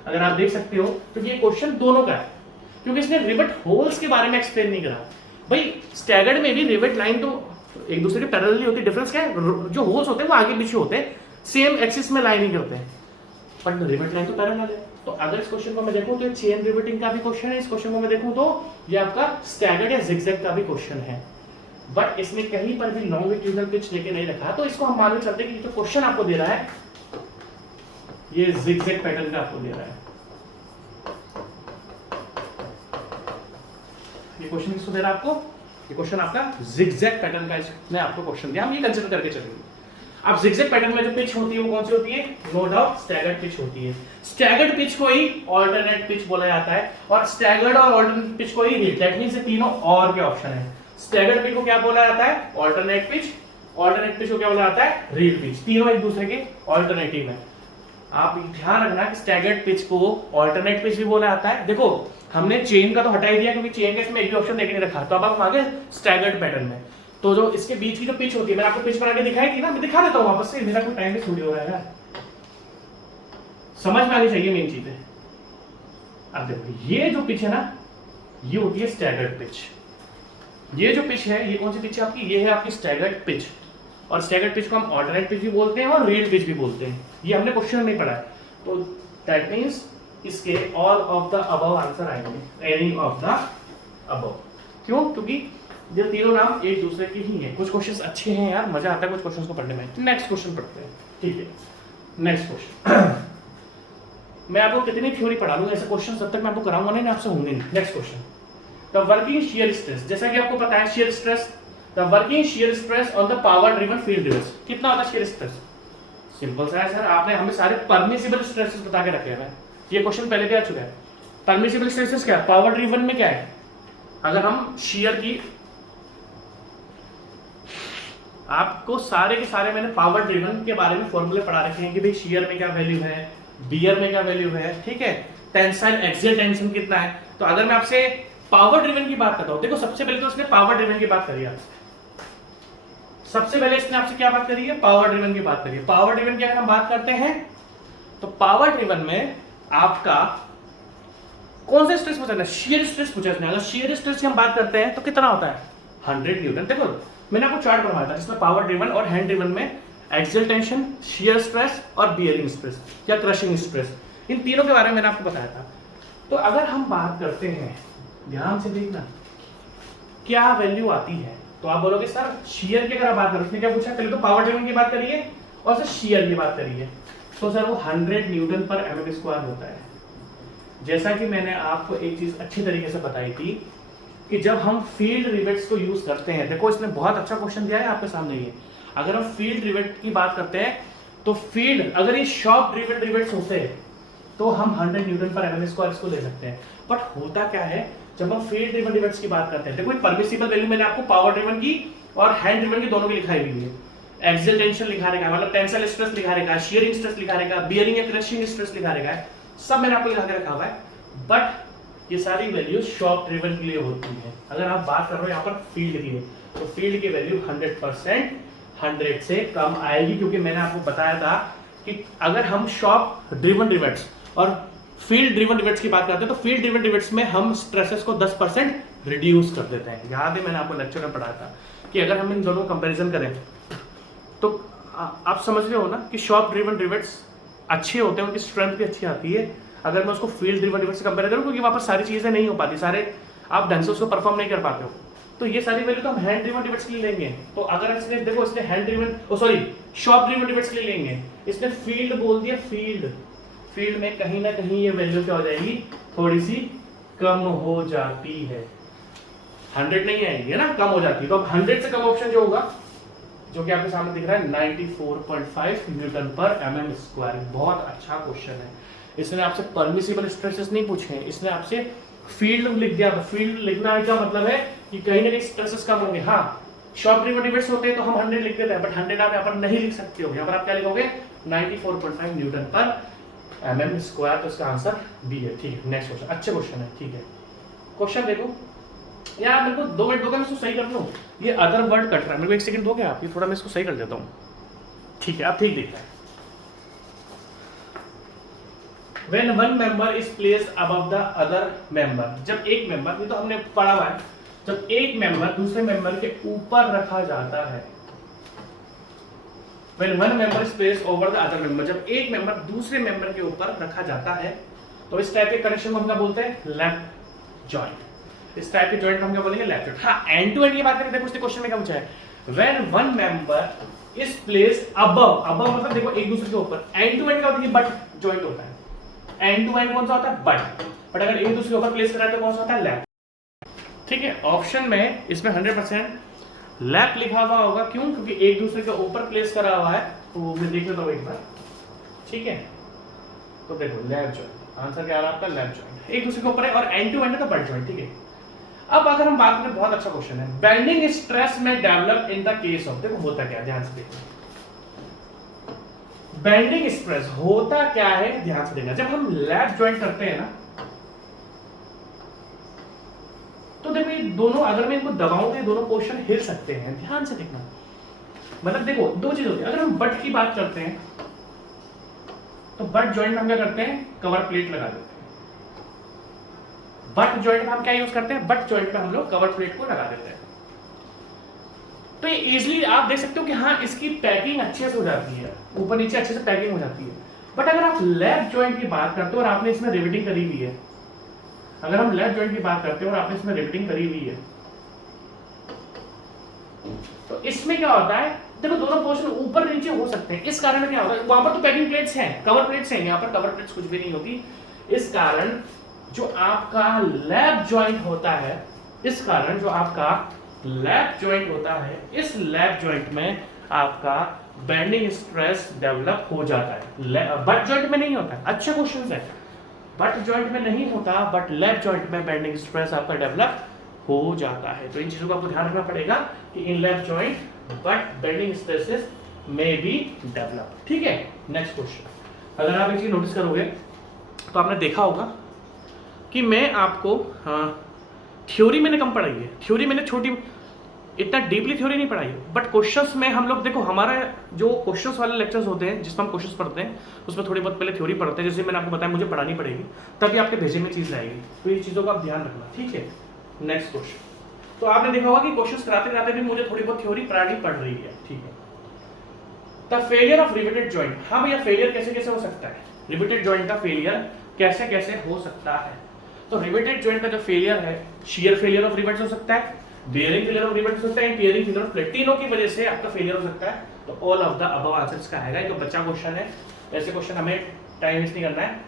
अगर आप देख सकते हो तो ये क्वेश्चन दोनों का है, क्योंकि इसने रिवेट होल्स के बारे में एक्सप्लेन नहीं करा। भाई स्टैगर्ड में भी रिवेट लाइन तो एक दूसरे के पैरेलल नहीं होती, डिफरेंस क्या है? जो होल्स होते हैं वो आगे पीछे होते हैं, सेम एक्सिस में लाइन नहीं करते हैं, बट रिवेट लाइन तो पैरेलल है। तो अगर इस क्वेश्चन को मैं देखूं तो चेन रिवेटिंग का भी क्वेश्चन है, इस क्वेश्चन को मैं देखूं तो ये आपका स्टैगर्ड या जिगजैग का भी क्वेश्चन है, बट इसमें कहीं पर भी लॉन्गिट्यूडनल पिच लेके नहीं रखा। तो इसको हम मान के चलते कि जो क्वेश्चन आपको दे रहा है ये जिगजैग पैटर्न का आपको दे रहा है। ये क्वेश्चन किसको दे रहा है आपको? ये क्वेश्चन आपका जिगजैग पैटर्न का इसने आपको क्वेश्चन दिया। हम ये कंसीडर करके चलेंगे। अब जिगजैग पैटर्न में जो पिच होती है वो कौन सी होती है? नो डाउट स्टैगर्ड पिच होती है। स्टैगर्ड पिच को ही ऑल्टरनेट पिच बोला जाता है, और स्टैगर्ड और ऑल्टरनेट पिच को ही, दैट मींस तीनों और के ऑप्शन है। स्टैगर्ड पिच को क्या बोला जाता है? Alternate pitch. ऑल्टरनेट पिच को क्या बोला जाता है, रीड पिच। तीनों एक दूसरे के ऑल्टरनेटिव है। आप ध्यान रखना कि स्टैगर्ड पिच को ऑल्टरनेट पिच भी बोला जाता है। देखो हमने चेन का तो हटा ही दिया क्योंकि चेन का इसमें एक भी ऑप्शन देखे नहीं रखा, तो अब हम आगे स्टैगर्ड पैटर्न में। तो जो इसके बीच की जो पिच होती है, मैंने आपको पिच बना के दिखाई थी ना, मैं दिखा देता हूँ वापस से, मेरा कोई टाइम वेस्ट थोड़ी हो रहा है यार, समझ में आनी चाहिए मेन चीजें। अब देखो ये जो पिच है ना, ये होती है स्टैगर्ड पिच। ये जो पिच है, ये कौन सी पिच है आपकी, ये है आपकी स्टैगर्ड पिच। और स्टैगर्ड पिच को हम ऑल्टरनेट पिच भी बोलते हैं और रीड पिच भी बोलते हैं। ये हमने क्वेश्चन में पढ़ा है। तो दैट मींस इसके all of the above answer आएंगे, एनी ऑफ द अबव। क्यों? क्योंकि ये तीनों नाम एक दूसरे के ही हैं। कुछ क्वेश्चंस अच्छे हैं यार, मजा आता है कुछ क्वेश्चंस को पढ़ने में। नेक्स्ट क्वेश्चन पढ़ते हैं, ठीक है। नेक्स्ट क्वेश्चन मैं आपको कितनी थ्योरी पढ़ा लूंगा, ऐसे क्वेश्चन जब तक मैं आपको कराऊंगा नहीं, आपसे होंगे नहीं। Next question, the working shear stress. जैसा कि आपको पता है shear stress, the working shear stress on the power driven field reverse. कितना होता है शियर स्ट्रेस? सिंपल सा है सर, आपने हमें सारे परमिसिबल स्ट्रेसेस बता के रखे हैं। ये क्वेश्चन पहले भी आ चुका है। परमिसिबल स्ट्रेसेस क्या है, पावर ड्रिवन में क्या है, अगर हम शियर की, आपको सारे के सारे मैंने पावर ड्रिवन के बारे में फॉर्मूले पढ़ा रखे हैं कि भाई शियर में क्या वैल्यू है, बियर में क्या वैल्यू है, ठीक है, टेंसाइल एक्सियल टेंशन कितना है। तो अगर मैं आपसे पावर ड्रिवन की बात करता हूं, देखो सबसे पहले तो उसने पावर ड्रिवन की बात करी आपसे, सबसे पहले इसने आपसे क्या बात करी है, पावर ड्रिवन की बात करी है। पावर ड्रिवन की अगर हम बात करते हैं तो पावर ड्रिवन में आपका कौन सा स्ट्रेस पूछा है, शियर स्ट्रेस पूछा है। अगर शियर स्ट्रेस की हम बात करते हैं तो कितना होता है, 100 न्यूटन। देखो मैंने आपको चार्ट बनवाया था जिसमें पावर ड्रिवन और हैंड ड्रिवन में एक्सियल टेंशन, शियर स्ट्रेस और बियरिंग स्ट्रेस या क्रशिंग स्ट्रेस, इन तीनों के बारे में मैंने आपको बताया था। तो अगर हम बात करते हैं, ध्यान से देखना क्या वैल्यू आती है, तो आप बोलोगे सर शियर की अगर आप बात करो, उसने क्या पूछा, पहले तो पावर ड्रिवन की बात करिए और फिर शियर की बात करिए। तो सर वो 100 न्यूटन पर एमएम स्क्वायर होता है। जैसा कि मैंने आपको एक चीज अच्छी तरीके से बताई थी कि जब हम फील्ड रिवेट्स को यूज करते हैं, देखो इसने बहुत अच्छा क्वेश्चन दिया है आपके सामने ये, अगर हम फील्ड रिवेट की बात करते हैं तो फील्ड, अगर ये शॉर्ट ड्रिवन रिवेट्स होते हैं तो हम 100 न्यूटन पर एमएम स्क्वायर इसको ले सकते हैं। बट होता क्या है जब हम फील्ड ड्रिवन रिवेट्स की बात करते हैं, देखो परमिसिबल वैल्यू मैंने आपको पावर ड्रिवन की और हैंड ड्रिवन की दोनों की लिखाई हुई है। एक्सियल टेंशन लिखा रहेगा, मतलब टेंसाइल स्ट्रेस लिखा रहेगा, शियरिंग स्ट्रेस लिखा रहेगा, बियरिंग या क्रशिंग स्ट्रेस लिखा रहेगा, सब मैंने आपको लिखा के रखा हुआ है। बट ये सारी वैल्यू शॉक ड्रिवन के लिए होती है। अगर आप बात कर रहे हो यहाँ पर फील्ड की, तो फील्ड की वैल्यू 100% 100 से कम आएगी, क्योंकि मैंने आपको बताया था कि अगर हम शॉक ड्रिवन रिवेट्स और फील्ड ड्रिवन रिवेट्स की बात करते हैं तो फील्ड ड्रिवन रिवेट्स में हम स्ट्रेसेस को 10% रिड्यूस कर देते हैं। याद है मैंने आपको लेक्चर में पढ़ाया था कि अगर हम इन दोनों कंपैरिजन करें तो आप समझ रहे हो ना कि शॉक ड्रिवन रिवेट्स अच्छे होते हैं, उनकी स्ट्रेंथ भी अच्छी आती है। अगर मैं उसको फील्ड ड्रिवन रिवेट्स से कंपेयर करूं, क्योंकि वहां पर सारी चीजें नहीं हो पाती, सारे आप ढंग से उसको परफॉर्म नहीं कर पाते हो, तो ये सारी वैल्यू तो हम हैंड ड्रिवन रिवेट्स के लिए लेंगे। तो अगर इसने देखो इसने hand driven shock driven rivets के लिए लेंगे, इसने फील्ड बोल दिया, फील्ड में कहीं ना कहीं ये वैल्यू क्या हो जाएगी, थोड़ी सी कम हो जाती है, 100 नहीं आएगी है ना, कम हो जाती है। तो अब 100 से कम ऑप्शन जो होगा, जो कि आपके सामने दिख रहा है 94.5 न्यूटन पर एमएम स्क्वायर। बहुत अच्छा क्वेश्चन है। इसने आपसे परमिसिबल स्ट्रेसेस नहीं पूछे हैं, इसने आपसे फील्ड लिख दिया। फील्ड लिखना का मतलब है कि कहीं ना कहीं स्ट्रेसेस कम होंगे। हाँ शॉक ड्रिवन रिवेट्स होते हैं तो हम 100 लिख देते हैं, बट 100 आप यहाँ पर नहीं लिख सकते हो। यहाँ पर आप क्या लिखोगे, 94.5 न्यूटन पर एमएम स्क्वायर। तो इसका आंसर बी है। ठीक है, नेक्स्ट क्वेश्चन, अच्छे क्वेश्चन है। ठीक है, क्वेश्चन देखो यार, मेरे को 2 मिनट दोगे, मैं इसको सही कर लूँ। ये अदर वर्ड कट रहा है, मेरे को 1 सेकंड दोगे आप, ये थोड़ा मैं इसको सही कर देता हूँ। ठीक है, आप ठीक दिख रहा है। When one member is placed above the other member, जब एक मेंबर, ये तो हमने पढ़ा हुआ है, जब एक मेंबर दूसरे मेंबर के ऊपर रखा जाता है, When one member is placed over the other member, जब एक मेंबर दूसरे मेंबर के ऊपर रखा जाता है, तो इस टाइप के कनेक्शन को हम क्या बोलते हैं, लेफ्ट जॉइंट। इस टाइप के जॉइंट को हम क्या बोलेंगे, लेफ्ट जॉइंट। हाँ, एंड टू एंड की बात करें, देखो उसने क्वेश्चन में क्या पूछा है, When one member is placed above, above मतलब देखो एक दूसरे के ऊपर, एंड टू एंड क्या होता है, बट जॉइंट होता है। एंड टू एंड कौन सा होता है, बट अगर एक दूसरे के ऊपर प्लेस कराए तो कौन सा होता है, लेफ्ट। ठीक है, ऑप्शन में इसमें 100% लेफ्ट लिखा हुआ होगा। क्यों? क्योंकि एक दूसरे के ऊपर प्लेस करा हुआ है। तो मैं देख लेता हूं एक बार। ठीक है, तो देखो लेफ्ट जॉइंट, आंसर क्या आ रहा है आपका, लेफ्ट जॉइंट। एक दूसरे के ऊपर है और एंड टू एंड है तो बट जॉइंट। ठीक है, अब अगर हम बात करें, बहुत अच्छा क्वेश्चन है, बेंडिंग स्ट्रेस में develop in the case of, देखो होता क्या है, ध्यान से देखो, बेंडिंग स्ट्रेस होता क्या है, ध्यान से देखना। जब हम लैप ज्वाइंट करते हैं ना, तो देखो ये दोनों, अगर मैं इनको दबाऊं तो ये दोनों पोर्शन हिल सकते हैं, ध्यान से देखना। मतलब देखो दो चीज होती है, अगर हम बट की बात करते हैं तो बट ज्वाइंट में हम क्या करते हैं, कवर प्लेट लगा देते हैं। बट ज्वाइंट में हम क्या यूज करते हैं, बट ज्वाइंट में हम लोग कवर प्लेट को लगा देते हैं। तो ये इजीली आप देख सकते हो कि हाँ इसकी पैकिंग अच्छे से हो जाती है, ऊपर नीचे अच्छे से पैकिंग हो जाती है। बट अगर आप लैप ज्वाइंट की बात करते हो और आपने इसमें रिवेटिंग करी हुई है, अगर हम लैप ज्वाइंट की बात करते हो और आपने इसमें रिवेटिंग करी हुई है, तो इसमें क्या होता है, देखो दोनों पोर्शन ऊपर नीचे हो सकते हैं। इस कारण क्या होता है, वहां पर तो पैकिंग प्लेट्स हैं, कवर प्लेट्स हैं, यहाँ पर कवर प्लेट्स कुछ भी नहीं होती। इस कारण जो आपका लैप ज्वाइंट होता है, इस कारण जो आपका लैप ज्वाइंट होता है, इस लैप ज्वाइंट में आपका बेंडिंग स्ट्रेस डेवलप हो जाता है। बट ज्वाइंट में नहीं होता है। अच्छा क्वेश्चन है, बट ज्वाइंट में नहीं होता, बट लैप ज्वाइंट में बेंडिंग स्ट्रेस आपका डेवलप हो जाता है। तो इन चीजों का आपको ध्यान रखना पड़ेगा कि in lap joint but bending stresses में बी डेवलप। ठीक है, नेक्स्ट क्वेश्चन। अगर आप एक चीज नोटिस करोगे तो आपने देखा होगा कि मैं आपको, थ्योरी मैंने कम पढ़ाई है, थ्योरी मैंने छोटी, इतना डीपली थ्योरी नहीं पढ़ाई है। बट क्वेश्चंस में हम लोग, देखो हमारा जो क्वेश्चंस वाले लेक्चर्स होते हैं जिसमें हम क्वेश्चंस पढ़ते हैं, उसमें थोड़ी बहुत पहले थ्योरी पढ़ते हैं, जैसे मैंने आपको बताया मुझे पढ़ानी पड़ेगी, तभी आपके भेजे में चीज आएगी। तो ये चीजों का आप ध्यान रखना, ठीक है। Next question. तो आपने देखा होगा कि क्वेश्चंस कराते कराते भी मुझे थोड़ी बहुत थ्योरी पढ़ानी पड़ रही है, ठीक है। The failure of riveted joint, हाँ भैया फेलियर कैसे कैसे हो सकता है, रिवेटेड जॉइंट का फेलियर कैसे कैसे हो सकता है। तो रिवेटेड जॉइंट का जो फेलियर है, शियर फेलियर ऑफ रिवेट्स हो सकता है, बेयरिंग फेलियर ऑफ रिवेट्स हो सकता है, टियरिंग फेलियर ऑफ प्लेट, तीनों की वजह से आपका फेलियर हो सकता है। तो all of the above answer इसका आएगा। ये तो बच्चा क्वेश्चन है, ऐसे क्वेश्चन हमें टाइम वेस्ट नहीं करना है,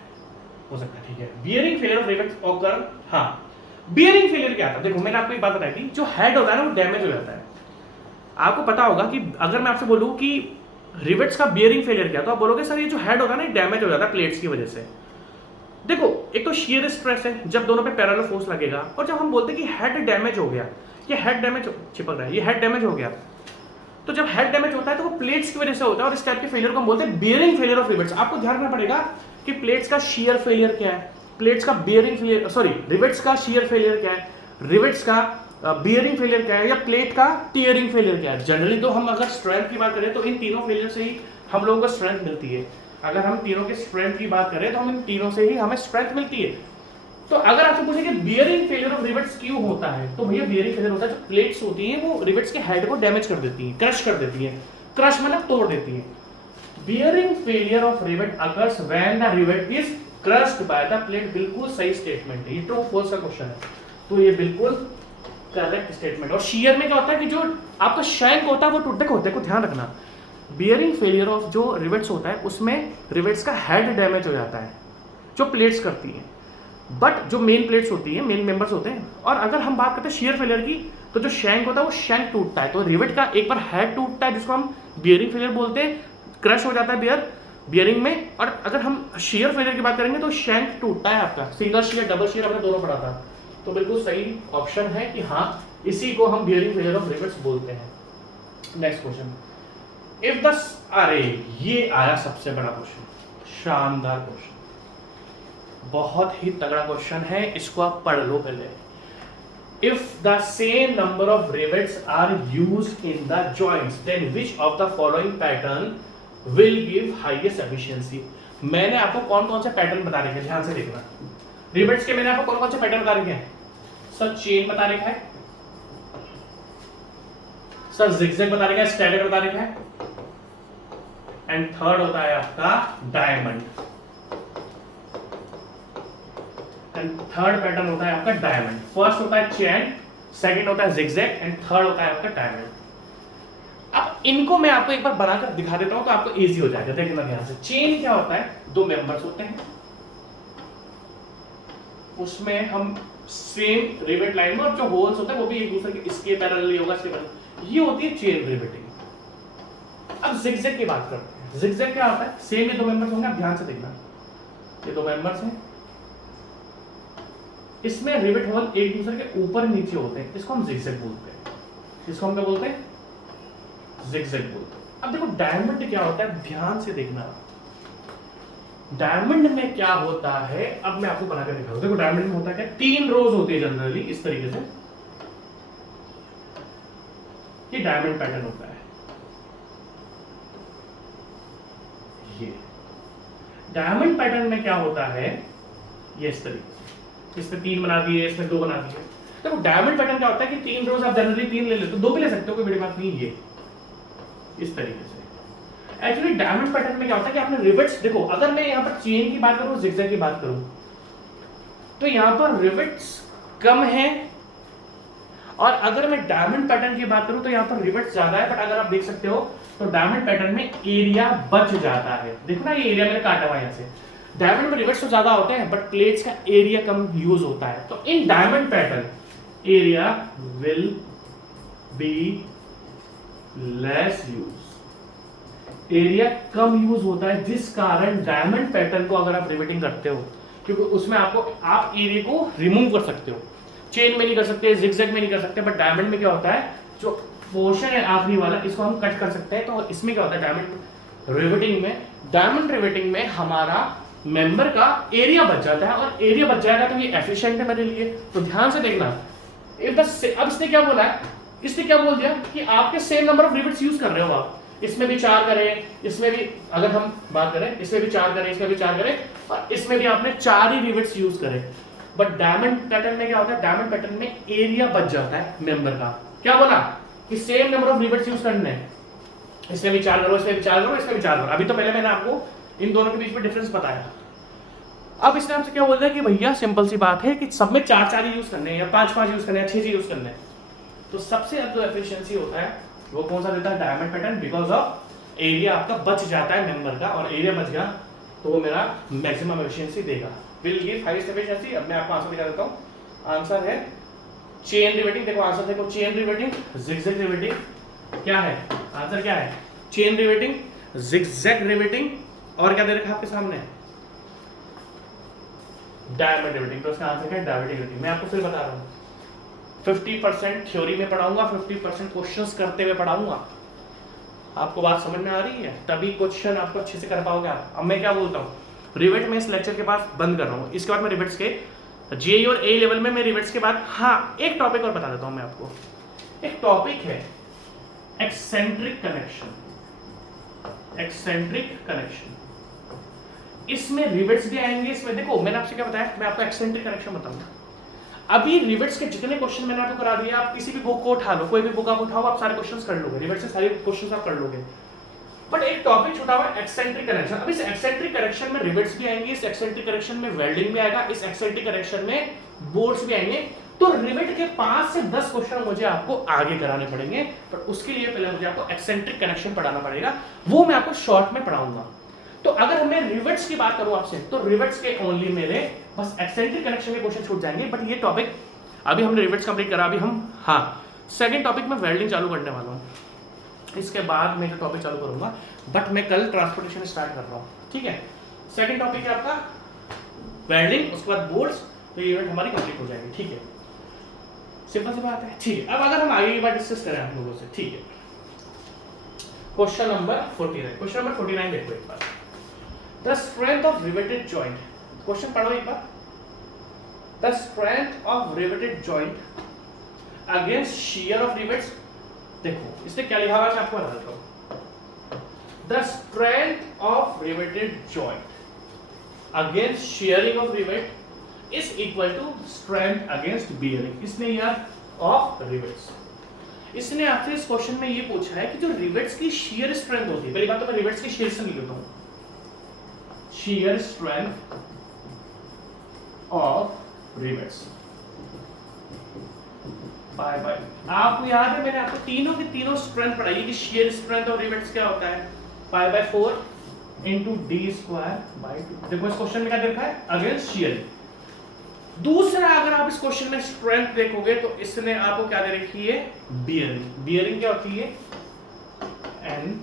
हो सकता है, ठीक है। Bearing failure of rivets occur, हाँ बियरिंग फेलियर क्या था, देखो मैंने आपको एक बात बताई थी, जो हेड होता है ना वो डैमेज हो जाता है। आपको पता होगा कि अगर मैं आपसे बोलूं कि रिवेट्स का बियरिंग फेलियर क्या, तो आप बोलोगे सर ये जो हेड होता है ना डैमेज हो जाता है प्लेट्स की वजह से। देखो एक तो शियर स्ट्रेस है जब दोनों पे पैरेलल फोर्स लगेगा, और जब हम बोलते हैं कि हेड डैमेज हो गया, ये हेड डैमेज चिपक रहा है, ये हेड डैमेज हो गया, तो जब हेड डैमेज होता है तो वो प्लेट्स की वजह से होता है, और इस टाइप के फेलियर को हम बोलते हैं बियरिंग फेलियर ऑफ रिवेट्स। आपको ध्यान रखना पड़ेगा कि प्लेट्स का शियर फेलियर क्या है, प्लेट्स का बियरिंग फेलियर, सॉरी रिवेट्स का शियर फेलियर क्या है, रिवेट्स का बियरिंग फेलियर क्या है, या प्लेट का टियरिंग फेलियर क्या है। जनरली तो हम अगर स्ट्रेंथ की बात करें तो इन तीनों फेलियर से ही हम लोगों को स्ट्रेंथ मिलती है। अगर हम तीनों के स्ट्रेंथ की बात करें तो हम इन तीनों से ही हमें स्ट्रेंथ मिलती है। तो अगर आपसे पूछे कि बियरिंग फेलियर ऑफ रिवेट्स क्यों होता है, तो भैया बियरिंग फेलियर होता है, जो प्लेट्स होती हैं वो रिवेट्स के हेड को डैमेज कर देती हैं, क्रश कर देती हैं, क्रश मतलब तोड़ देती हैं। Bearing failure of rivet occurs when the rivet is crushed by the plate. बिल्कुल सही स्टेटमेंट है, ये ट्रू फॉल्स का क्वेश्चन है, तो ये बिल्कुल करेक्ट स्टेटमेंट। और शियर में क्या होता है कि जो आपका शैंक होता है वो टूट, देखो ध्यान रखना, बियरिंग फेलियर ऑफ जो रिवेट्स होता है उसमें रिवेट्स का हेड डैमेज हो जाता है जो प्लेट्स करती हैं, बट जो मेन प्लेट्स होती हैं, मेन मेंबर्स होते हैं। और अगर हम बात करते हैं शियर फेलियर की, तो जो शैंक होता है वो शैंक टूटता है, तो रिवेट का एक बार हेड टूटता है जिसको हम बियरिंग फेलियर बोलते हैं, क्रश हो जाता है बियरिंग में। और अगर हम शियर फेलियर की बात करेंगे तो शैंक टूटता है आपका, सिंगल शियर डबल शियर हमने दोनों पढ़ा था। तो बिल्कुल सही ऑप्शन है कि हाँ इसी को हम बियरिंग फेलियर ऑफ रिवेट्स बोलते हैं। नेक्स्ट क्वेश्चन, इफ द, अरे ये आया सबसे बड़ा क्वेश्चन, शानदार क्वेश्चन, बहुत ही तगड़ा क्वेश्चन है, इसको आप पढ़ लो पहले। If the same number of rivets are used in the joints then which of the following pattern will give highest efficiency. मैंने आपको कौन कौन से पैटर्न बता रखे हैं, ध्यान से देखना। रिवेट्स के मैंने आपको कौन कौन से पैटर्न बता रखे हैं, सर चेन बता रखा है, सर जिगजैग बता रखा है, स्टैगर बता रखा है, एंड थर्ड होता है आपका डायमंड, एंड थर्ड पैटर्न होता है आपका डायमंड। फर्स्ट होता है चेन, सेकंड होता है जिगजैग, एंड थर्ड होता है आपका डायमंड। अब इनको मैं आपको एक बार बनाकर दिखा देता हूं तो आपको इजी हो जाएगा, देखना ध्यान से। चेन क्या होता है, दो मेंबर्स होते हैं, उसमें हम सेम रिवेट लाइन में, और जो होल्स होते हैं वो भी एक दूसरे के इसके पैरेलल होगा, इसके पैरेलल, ये होती है चेन रिवेटिंग। अब जिगजैग की बात करते हैं। जिगजैग क्या होता है, सेम ये दो मेंबर्स होंगे, आप ध्यान से देखना, ये दो मेंबर्स हैं, इसमें रिवेट होल एक दूसरे के ऊपर नीचे होते हैं, इसको हम जिगजैग बोलते हैं। इसको हम क्या बोलते हैं? जिगजैग बोलते हैं। अब देखो डायमंड क्या होता है, ध्यान से देखना। डायमंड में क्या होता है, अब मैं आपको बनाकर दिखाऊं। देखो डायमंड में होता क्या, 3 रोज होती है जनरली इस तरीके से, ये डायमंड पैटर्न होता है। ये डायमंड पैटर्न में क्या होता है, ये इस तरीके से, इसमें 3 बना दिए, इसमें 2 बना दिए। देखो डायमंड पैटर्न क्या होता है कि 3 रोज आप जनरली 3 ले लेते हो, 2 भी ले सकते हो, कोई बड़ी बात नहीं। ये इस तरीके से एक्चुअली डायमंड पैटर्न में क्या होता है कि आपने रिवेट्स, देखो अगर मैं यहाँ पर चेन की बात करूं, जिगजैग की बात करूं, तो यहाँ पर रिवेट्स कम है, और अगर मैं डायमंड पैटर्न की बात करूं तो यहाँ पर रिवेट्स ज्यादा है। बट अगर आप देख सकते हो तो डायमंड पैटर्न में एरिया बच जाता है। देखो ना ये एरिया मैंने काटा हुआ यहाँ से, डायमंड में रिवेट्स तो ज्यादा होते हैं बट प्लेट्स का एरिया कम यूज होता है। तो in diamond pattern area will be less use, area come use होता है, जिस कारण डायमंड पैटर्न को अगर आप रिवेटिंग करते हो, क्योंकि उसमें आपको आप एरिया को रिमूव कर सकते हो, चेन में नहीं कर सकते, जिगजैग में नहीं कर सकते, बट डायमंड में क्या होता है, जो पोर्शन है आखिरी वाला, इसको हम कट कर सकते हैं। तो इसमें क्या होता है, डायमंड रिवेटिंग में हमारा मेंबर का एरिया बच जाता है, और एरिया बच जाएगा तो ये एफिशिएंट है मेरे लिए। तो ध्यान से देखना, अब इसने क्या बोला है, इसने क्या बोल दिया कि आपके same number of rivets use कर रहे हो आप, इसमें भी 4 करें, इसमें भी अगर हम बात करें, इसमें भी 4 करें, इसमें भी 4 करें, और इसमें भी आपने 4 ही रिवेट्स यूज करें। बट डायमंड पैटर्न में क्या होता है, डायमंड पैटर्न में एरिया बच जाता है मेंबर का। क्या बोला कि same number of rivets use करने हैं, इसमें भी 4 करो, इसमें भी 4 करो, इसमें भी 4 करो। अभी तो पहले मैंने आपको इन दोनों के बीच में डिफरेंस बताया। अब इसने हमसे क्या बोल रहा है कि भैया सिंपल सी बात है कि सब में 4 ही यूज करने हैं, या 5 यूज करने हैं, 6 यूज करने हैं। तो सबसे ज्यादा जो एफिशिएंसी होता है वो कौन सा देता है, diamond pattern, because of area आपका बच जाता है मेंबर का, और एरिया बच गया तो वो मेरा मैक्सिमम एफिशिएंसी देगा, विल गिव हाईएस्ट एफिशिएंसी। अब मैं आपको आंसर दिखा देता हूं। आंसर है चेन रिवेटिंग। देखो आंसर देखो, चेन रिवेटिंग, जिगजैग रिवेटिंग। क्या है आंसर, क्या है, चेन रिवेटिंग, जिगजैग रिवेटिंग, और क्या दे रखा है आपके सामने, डायमंड रिवेटिंग। तो इसका आंसर क्या है, डायमंड रिवेटिंग। मैं आपको फिर बता रहा हूं, 50% थ्योरी में पढ़ाऊंगा, 50% क्वेश्चंस करते हुए पढ़ाऊंगा। आपको बात समझ में आ रही है, तभी क्वेश्चन आपको अच्छे से कर पाओगे आप। अब मैं क्या बोलता हूँ, रिवेट में इस लेक्चर के बाद बंद कर रहा हूँ, इसके बाद मैं रिवेट्स के जेईई और ए लेवल में मैं रिवेट्स के बाद, हाँ एक टॉपिक और बता देता हूँ मैं आपको। एक टॉपिक है एक्सेंट्रिक कनेक्शन। एक्सेंट्रिक कनेक्शन, इसमें रिवेट्स भी आएंगे। इसमें देखो मैंने आपसे क्या बताया, मैं आपको एक्सेंट्रिक कनेक्शन बताऊंगा। अभी रिवेट्स के जितने क्वेश्चन मैंने आपको करा दिया, आप किसी भी बुक को उठा लो, कोई भी बुक आप उठाओ, आप सारे क्वेश्चंस कर लोगे, रिवेट्स से सारे क्वेश्चंस आप कर लोगे। बट एक टॉपिक छूटा हुआ है, एक्सेंट्रिक कनेक्शन। अब इस एक्सेंट्रिक कनेक्शन में रिवेट्स भी आएंगे, इस एक्सेंट्रिक कनेक्शन में वेल्डिंग भी आएगा, इस एक्सेंट्रिक कनेक्शन में बोल्ट्स भी आएंगे। तो रिवेट के 5 से 10 क्वेश्चन मुझे आपको आगे कराने पड़ेंगे, पर उसके लिए पहले मुझे आपको एक्सेंट्रिक कनेक्शन पढ़ाना पड़ेगा, वो मैं आपको शॉर्ट में पढ़ाऊंगा। तो अगर मैं रिवेट्स की बात करूं आपसे, तो रिवेट्स के ओनली मेरे बस एक्सेंट्रिक कनेक्शन के क्वेश्चन छूट जाएंगे। बट ये टॉपिक अभी हमने रिवेट्स कंप्लीट करा, अभी हम सेकंड टॉपिक में वेल्डिंग चालू करने वाला हूँ। इसके बाद मैं जो टॉपिक चालू करूंगा, बट मैं कल ट्रांसपोर्टेशन स्टार्ट कर रहा हूँ, ठीक है। सेकंड टॉपिक है आपका वेल्डिंग, उसके बाद बोल्ट्स, तो ये इवेंट हमारी कंप्लीट हो जाएगी, ठीक है। सिंपल सी बात है, ठीक है। अब अगर हम आगे की बात डिस्कस करें आप लोगों से, ठीक है। क्वेश्चन नंबर 49, क्वेश्चन नंबर 49 देखो एक बार। The strength of riveted joint, question पढ़ो एक बार। The strength of riveted joint against shear of rivets. देखो इसने क्या लिखा हुआ है, मैं आपको बता देता हूं। The strength of riveted joint against shearing of rivet is equal to strength against bearing. इसने यार ऑफ रिवेट्स, इसने आपसे इस क्वेश्चन में ये पूछा है कि जो रिवेट्स की शियर स्ट्रेंथ होती है, पहली बात तो मैं रिवेट्स की शियर से लिख लेता हूं, shear strength of rivets bye bye. आपको याद है मैंने आपको तीनों की तीनों स्ट्रेंथ पढ़ाई है कि शियर स्ट्रेंथ ऑफ रिवेट्स क्या होता है, pi by 4 into D square by 2। देखो इस क्वेश्चन में क्या देखा है, अगेंस्ट शियर। दूसरा अगर आप इस क्वेश्चन में स्ट्रेंथ देखोगे तो इसने आपको क्या दे रखी है, बियरिंग। बियरिंग क्या होती है, N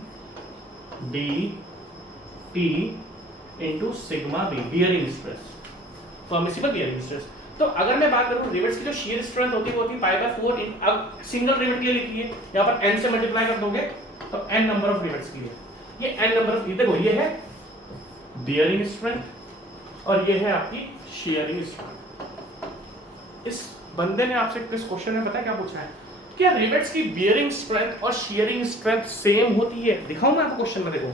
D T into sigma B, bearing stress, permissible bearing stress. तो अगर मैं बात करूं रिवेट्स की जो शियर स्ट्रेंथ होती है वो होती है पाई बाय 4 इन, अब सिंगल रिवेट के लिए लिखिए, यहाँ पर n से मल्टीप्लाई कर दोगे तो n नंबर ऑफ रिवेट्स के लिए, ये n नंबर ऑफ, देखो ये है बियरिंग स्ट्रेंथ और ये है आपकी शियरिंग स्ट्रेंथ। इस बंदे ने आपसे इस क्वेश्चन में पता है क्या पूछा है, क्या रिवेट्स की बियरिंग स्ट्रेंथ और शियरिंग स्ट्रेंथ सेम होती है? दिखाऊं मैं आपको क्वेश्चन में, देखो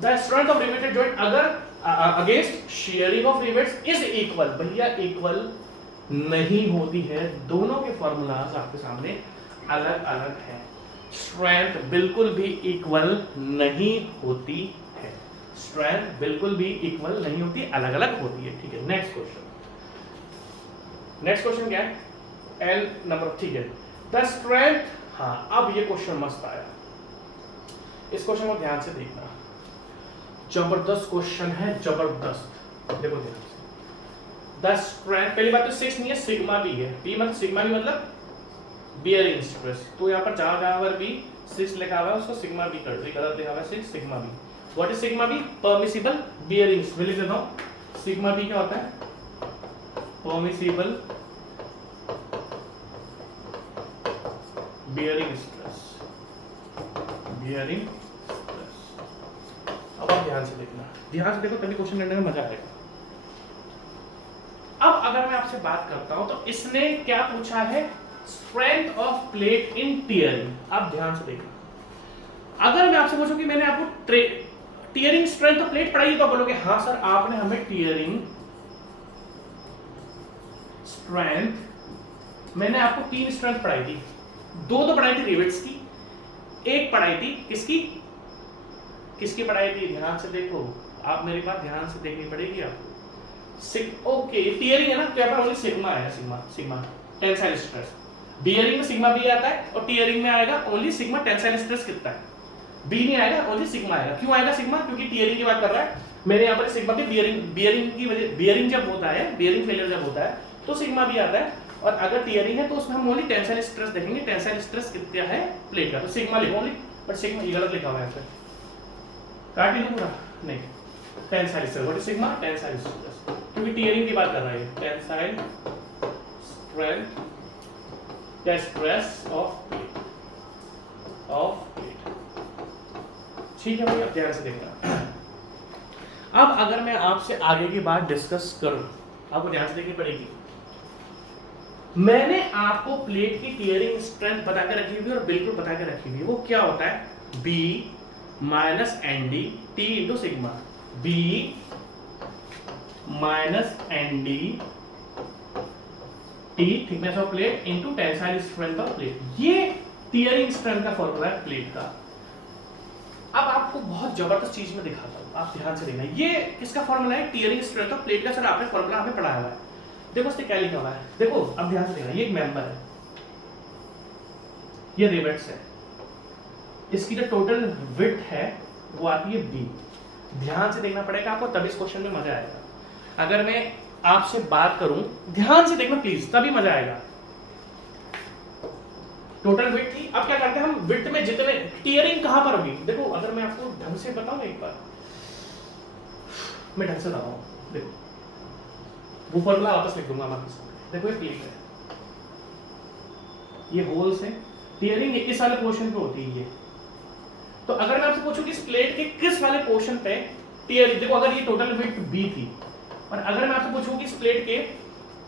the strength of riveted joint अगर against shearing of rivets is equal, भैया इक्वल नहीं होती है, दोनों के फॉर्मूलाज आपके सामने अलग अलग है। स्ट्रेंथ बिल्कुल भी इक्वल नहीं होती है, स्ट्रेंथ बिल्कुल भी इक्वल नहीं होती, अलग अलग होती है, ठीक है। नेक्स्ट क्वेश्चन, नेक्स्ट क्वेश्चन क्या है, एल नंबर, ठीक है, द स्ट्रेंथ, हाँ अब ये क्वेश्चन मस्त आया, इस क्वेश्चन को ध्यान से देखना, जबरदस्त क्वेश्चन है, जबरदस्त, देखो ध्यान से। द स्ट्रेंथ, पहली बात तो 6 नहीं है, सिग्मा भी है, पी मतलब सिग्मा भी मतलब बियरिंग स्ट्रेस, तो यहाँ पर जहां जहां पर भी 6 लिखा हुआ है उसको सिग्मा बी कर दो, गलत लिखा हुआ है 6 sigma B. What is sigma B? Permissible bearing, मैं लिख देता हूं सिग्मा बी क्या होता है, permissible bearing stress, bearing stress. अब आप ध्यान से देखना, ध्यान से देखो तभी क्वेश्चन करने में मजा आएगा। अब अगर मैं आपसे बात करता हूं तो इसने क्या पूछा है, strength of plate in tearing. आप ध्यान से देखना, अगर मैं आपसे पूछूं कि मैंने आपको टियरिंग स्ट्रेंथ ऑफ प्लेट पढ़ाई, तो आप बोलोगे हाँ सर आपने हमें टियरिंग स्ट्रेंथ, मैंने आपको 3 स्ट्रेंथ पढ़ाई थी, 2 तो पढ़ाई थी रिवेट्स की, एक पढ़ाई थी किसकी, किसकी पढ़ाई थी, ध्यान से देखो, आप मेरी बात ध्यान से देखनी पड़ेगी आपको। ओके टियरिंग है ना, तो यहाँ पर ओनली सिग्मा है, sigma sigma tensile stress, bearing में सिग्मा बी आता है और टियरिंग में आएगा ओनली सिग्मा टेंसाइल स्ट्रेस कितना है, बी नहीं आएगा, ओनली सिग्मा आएगा। क्यों आएगा सिग्मा? क्योंकि टियरिंग की बात कर रहा है, मेरे यहाँ पर सिग्मा भी बियरिंग की वजह, बियरिंग जब होता है, बियरिंग फेलियर जब होता है तो सिग्मा भी आता है, और अगर टियरिंग है तो उसमें हम ओनली टेंसाइल स्ट्रेस देखेंगे, टेंसाइल स्ट्रेस कितना है प्लेट का, तो सिग्मा लिखो ओनली, बट सिग्मा ये गलत लिखा हुआ है यहाँ पे, काट लीजिए पूरा, नहीं tensile stress, what is sigma? Tensile stress, क्योंकि टियरिंग की बात कर रहा है, टेंसाइल स्ट्रेंथ या स्ट्रेस ऑफ प्लेट, ठीक है भाई, अब ध्यान से देखना। अब अगर मैं आपसे आगे की बात डिस्कस करूं, आपको ध्यान से देखनी पड़ेगी, मैंने आपको प्लेट की टियरिंग स्ट्रेंथ बता के रखी हुई और बिल्कुल बता के रखी हुई, वो क्या होता है, B minus N D T into sigma, B minus N D T thickness of plate into tensile strength of plate, ये टियरिंग स्ट्रेंथ का फॉर्मूला है प्लेट का। अब आपको बहुत जबरदस्त चीज में दिखाता हूं, आप ध्यान से देखना, ये किसका फॉर्मूला है, टियरिंग स्ट्रेंथ ऑफ प्लेट का। सर आपने फॉर्मूला हमें पढ़ाया हुआ है, देखो उसने क्या लिखा हुआ है, देखो अब ध्यान से देखना, ये एक मेंबर है, ये रिवेट्स है, इसकी जो टोटल विड्थ है वो आती है बी, ध्यान से देखना पड़ेगा आपको, तभी इस क्वेश्चन में मजा आएगा। अगर मैं आपसे बात करूं, ध्यान से देखना प्लीज, तभी मजा आएगा। टोटल विड्थ थी, अब क्या करते हैं हम, विड्थ में जितने, टियरिंग कहां पर होगी, देखो अगर मैं आपको ढंग से बताऊं, एक बार मैं ढंग से बताऊं, देखो वो फॉर्मूला वापस लिख दूंगा आपके सामने, देखो ये प्लेट है, ये होल्स है, टियरिंग इस वाले पोर्शन पे होती है ये, तो अगर मैं आपसे पूछूं कि इस प्लेट के किस वाले पोर्शन पे टियरिंग, देखो अगर ये टोटल विड्थ बी थी, और अगर मैं आपसे पूछूं कि इस प्लेट के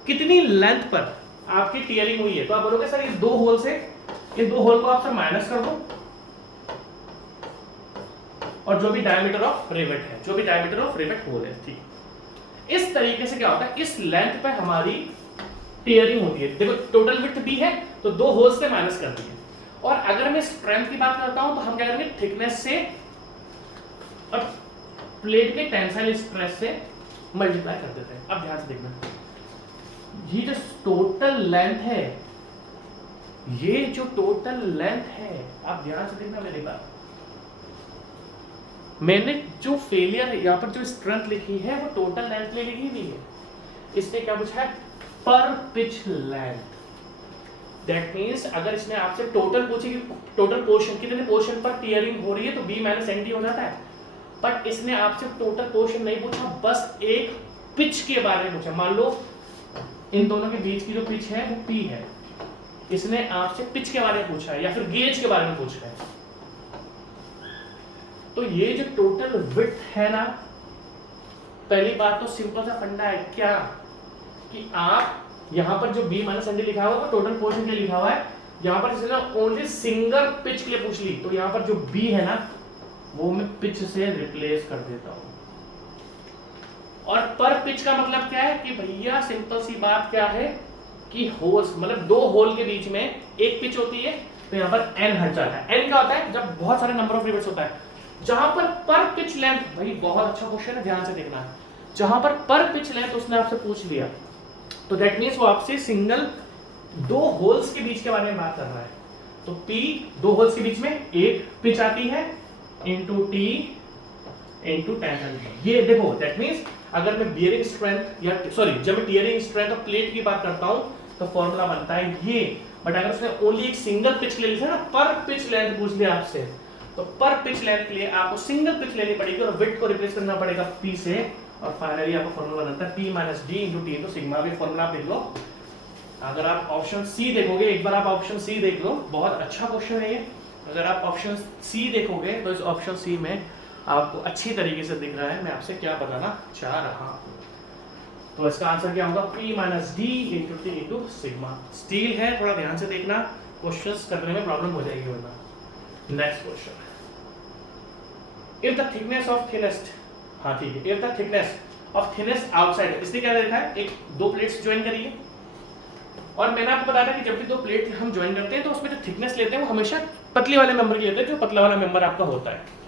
कितनी लेंथ पर आपकी टियरिंग हुई है, तो आप बोलोगे सर ये 2 होल से, ये 2 होल को आप सर माइनस कर दो, और जो भी डायमीटर ऑफ रिवेट है, जो भी डायमीटर ऑफ रिवेट होल है, ठीक, इस तरीके से क्या होता है, इस लेंथ पे हमारी टियरिंग होती है। देखो टोटल विड्थ बी है तो 2 होल्स से माइनस कर दिए, और अगर मैं स्ट्रेंथ की बात करता हूं तो हम क्या करेंगे, थिकनेस से और प्लेट के टेंसाइल स्ट्रेस से मल्टीप्लाई कर देते हैं। अब ध्यान से देखना, ये जो टोटल लेंथ है, ये जो टोटल लेंथ है, आप ध्यान से देखना मेरी बात, मैंने जो फेलियर यहाँ पर जो स्ट्रेंथ लिखी है वो टोटल लेंथ ले लिखी हुई है, इसने क्या पूछा है, पर पिच लेंथ, दैट मींस अगर इसने आपसे टोटल पूछी कि टोटल पोर्शन कितने पोर्शन पर टियरिंग हो रही है तो बी माइनस एन डी हो जाता है, बट इसने आपसे टोटल पोर्शन नहीं पूछा, बस एक पिच के बारे में पूछा। मान लो इन दोनों के बीच की जो पिच है वो P है। इसने आपसे पिच के बारे में पूछा है या फिर गेज के बारे में पूछा है। तो ये जो टोटल विड्थ है ना, पहली बात तो सिंपल सा फंडा है क्या कि आप यहां पर जो B माइनस ND लिखा हुआ है वो टोटल पोर्शन के लिए लिखा हुआ है। यहां पर इसने ओनली सिंगल पिच के लिए पूछ ली, तो यहां पर जो B है ना वो मैं पिच से रिप्लेस कर देता हूं। और पर पिच का मतलब क्या है कि भैया सिंपल सी बात क्या है कि होल्स मतलब दो होल के बीच में एक पिच होती है, तो यहां पर n हट जाता है। n क्या होता है? जब बहुत सारे नंबर ऑफ रिवेट्स होता है। जहां पर पिच लेंथ, भाई बहुत अच्छा क्वेश्चन है, ध्यान से देखना। जहां पर पिच लेंथ उसने आपसे पूछ लिया, तो दैट मींस वो आपसे सिंगल दो होल्स के बीच के बारे में बात कर रहा है। तो P दो होल्स के बीच में एक पिच आती है इंटू T इंटू टेंशन। ये देखो दैट मींस अगर मैं बियरिंग स्ट्रेंथ या सॉरी जब मैं टियरिंग स्ट्रेंथ ऑफ प्लेट की बात करता हूं तो फॉर्मूला बनता है ये। बट अगर उसने ओनली एक सिंगल पिच ले लिया ना, पर पिच लेंथ पूछ लिया आपसे, तो पर पिच लेंथ के लिए आपको सिंगल पिच लेनी पड़ेगी और विड्थ को रिप्लेस करना पड़ेगा P से, और फाइनली आपका फॉर्मूला बनता है P minus D into T into sigma. भी फॉर्मूला आप देख लो। अगर आप ऑप्शन सी देखोगे, एक बार आप ऑप्शन सी देख लो, बहुत अच्छा क्वेश्चन है ये। अगर आप ऑप्शन सी देखोगे तो इस ऑप्शन सी में आपको अच्छी तरीके से दिख रहा है मैं आपसे क्या बताना चाह रहा हूं। तो इसका आंसर क्या होगा? P minus D into T into sigma. Steel है, थोड़ा ध्यान से देखना, क्वेश्चंस करने में प्रॉब्लम हो जाएगी वरना। Next question, if the thickness of thinnest, हाँ ठीक है, if the thickness of thinnest outside, इसने क्या देखा है, एक दो प्लेट्स ज्वाइन करिए, और मैंने आपको बताया था कि जब भी दो प्लेट हम ज्वाइन करते हैं तो उसमें जो थिकनेस लेते हैं वो हमेशा पतली वाले मेंबर की लेते हैं, जो पतला वाला मेंबर आपका होता है।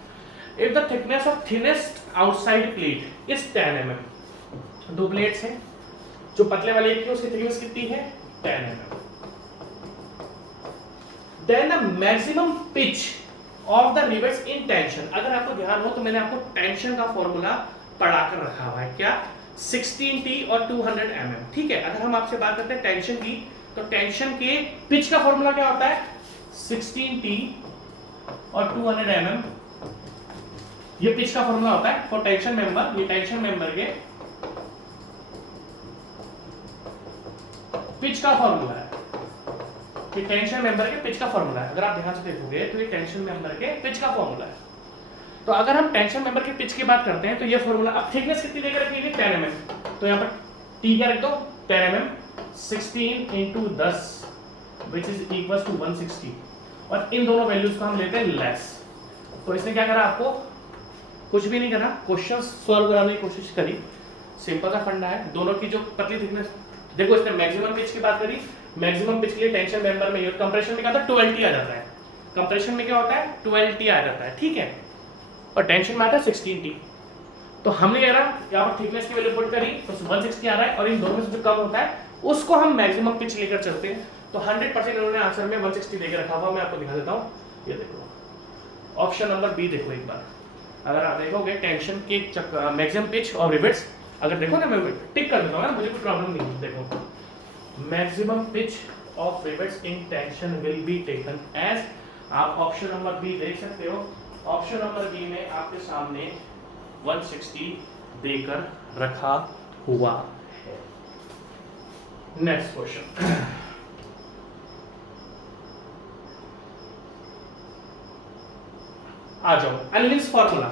If the thickness of thinnest outside plate is 10 mm, दो प्लेट्स हैं, जो पतले वाले की उसकी थिकनेस कितनी है? 10 mm। Then the maximum pitch of the rivets in tension. अगर आपको ध्यान हो तो मैंने आपको टेंशन का फॉर्मूला पढ़ाकर रखा हुआ है, क्या? 16T और 200 mm। ठीक है, अगर हम आपसे बात करते हैं टेंशन की, तो टेंशन के पिच का फॉर्मूला क्या होता है? 16T और 200 mm, ये पिच का फॉर्मूला होता है फॉर टेंशन मेंबर। ये टेंशन मेंबर के पिच का फॉर्मूला है, ये टेंशन मेंबर के पिच का फॉर्मूला है। अगर आप ध्यान से देखोगे तो ये टेंशन मेंबर के पिच का फॉर्मूला है। तो अगर हम टेंशन मेंबर के पिच की बात करते हैं तो ये फॉर्मूला, अब थिकनेस कितनी देकर रखी है? 10 mm, तो यहाँ पर T क्या रख दो? 10 mm, 16 into 10 which is equal to 160, और इन दोनों वैल्यूज को हम लेते हैं लेस। तो इसने क्या करा? आपको कुछ भी नहीं करा, क्वेश्चन सॉल्व कराने की कोशिश करी। सिंपल सा फंडा है, दोनों की जो पतली थिकनेस, देखो इसने मैक्सिमम पिच की बात करी, मैक्सिमम पिच के लिए टेंशन मेंबर में कंप्रेशन में क्या था? 12T आ जाता है। कंप्रेशन में क्या होता है? 12T आ जाता है, ठीक है, और टेंशन में आता है 16T। तो हमने यहाँ पर थिकनेस की वैल्यू पुट करी तो 160 आ रहा है, और इन दोनों में से जो कम होता है उसको हम मैक्सिमम पिच लेकर चलते हैं। तो 100% इन्होंने आंसर में 160 लेकर रखा हुआ। मैं आपको दिखा देता हूँ, ये देखो ऑप्शन नंबर बी देखो एक बार। अगर आप देखोगे टेंशन के मैक्सिमम पिच और रिवेट्स, अगर देखो ना, मैं टिक कर देता हूँ ना, मुझे कोई प्रॉब्लम नहीं है। देखो maximum pitch of rivets in tension will be taken as, आप ऑप्शन नंबर बी देख सकते हो। ऑप्शन नंबर बी में आपके सामने 160 देकर रखा हुआ है। नेक्स्ट क्वेश्चन, आ जाओ अनविल्स फॉर्मूला।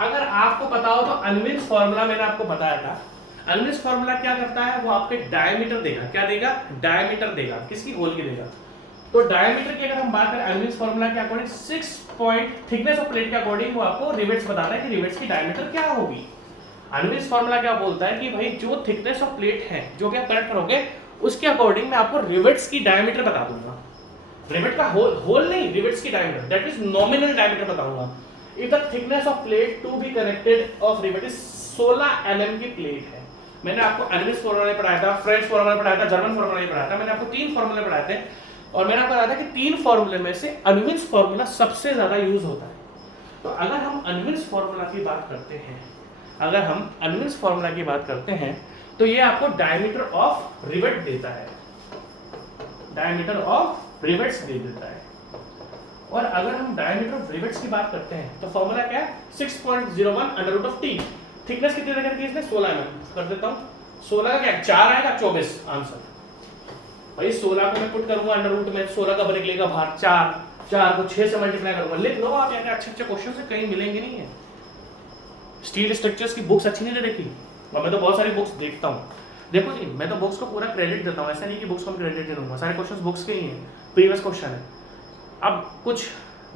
अगर आपको पता हो तो अनविल्स फॉर्मूला मैंने आपको बताया था। अनविल्स फॉर्मूला क्या करता है? वो आपके डायमीटर देगा। क्या देगा? डायमीटर देगा। किसकी? होल की देगा। तो डायमीटर की अगर हम बात करें अनविल्स फॉर्मूला के according 6 point thickness of plate के अकॉर्डिंग वो आपको रिवेट्स बताता है कि रिवेट्स की डायमीटर क्या होगी। अनविल्स फॉर्मूला क्या बोलता है कि भाई जो थिकनेस ऑफ प्लेट है जो कि आप करेक्ट करोगे उसके अकॉर्डिंग मैं आपको रिवेट्स की डायमीटर बता दूंगा। रिवेट का होल नहीं, रिवेट्स की diameter, that is nominal diameter बताऊंगा। If the thickness of plate to be connected of rivet is 16 mm की प्लेट है। मैंने आपको अनविल्स फॉर्मूला पढ़ाया था, फ्रेंच फॉर्मूला पढ़ाया था, जर्मन फॉर्मूला पढ़ाया था। मैंने आपको 3 फॉर्मूले पढ़ाए थे, और मैंने आपको बताया था कि 3 फॉर्मूले में से अनविल्स फॉर्मूला सबसे ज्यादा यूज होता है। तो अगर हम अनविल्स फॉर्मूला की बात करते हैं, अगर हम अनविल्स फॉर्मूला की बात करते हैं तो ये आपको डायमीटर ऑफ रिवेट देता है, डायमीटर ऑफ रिवेट्स दे देता है। और अगर हम डायमीटर ऑफ रिवेट्स की बात करते हैं तो फॉर्मूला क्या है? 6.01 under root of T. Thickness कितनी देकर के इसने? 16 mm कर देता हूं, 16 का क्या 4 आएगा 24 आंसर। भाई 16 को मैं पुट करूंगा अंडर रूट में, 16 का ब्रेक लेगा बाहर 4, 4 को 6 से मल्टीप्लाई करूंगा। लिख लो आप, यार अच्छे अच्छे क्वेश्चन से कहीं मिलेंगे नहीं है। स्टील स्ट्रक्चर्स की बुक्स अच्छी नहीं देखी, और मैं तो बहुत सारी बुक्स देखता हूँ। देखो जी, मैं तो बुक्स को पूरा क्रेडिट देता हूँ, ऐसा नहीं कि बुक्स को मैं क्रेडिट नहीं दूंगा, सारे क्वेश्चन बुक्स के ही हैं, प्रीवियस क्वेश्चन है। अब कुछ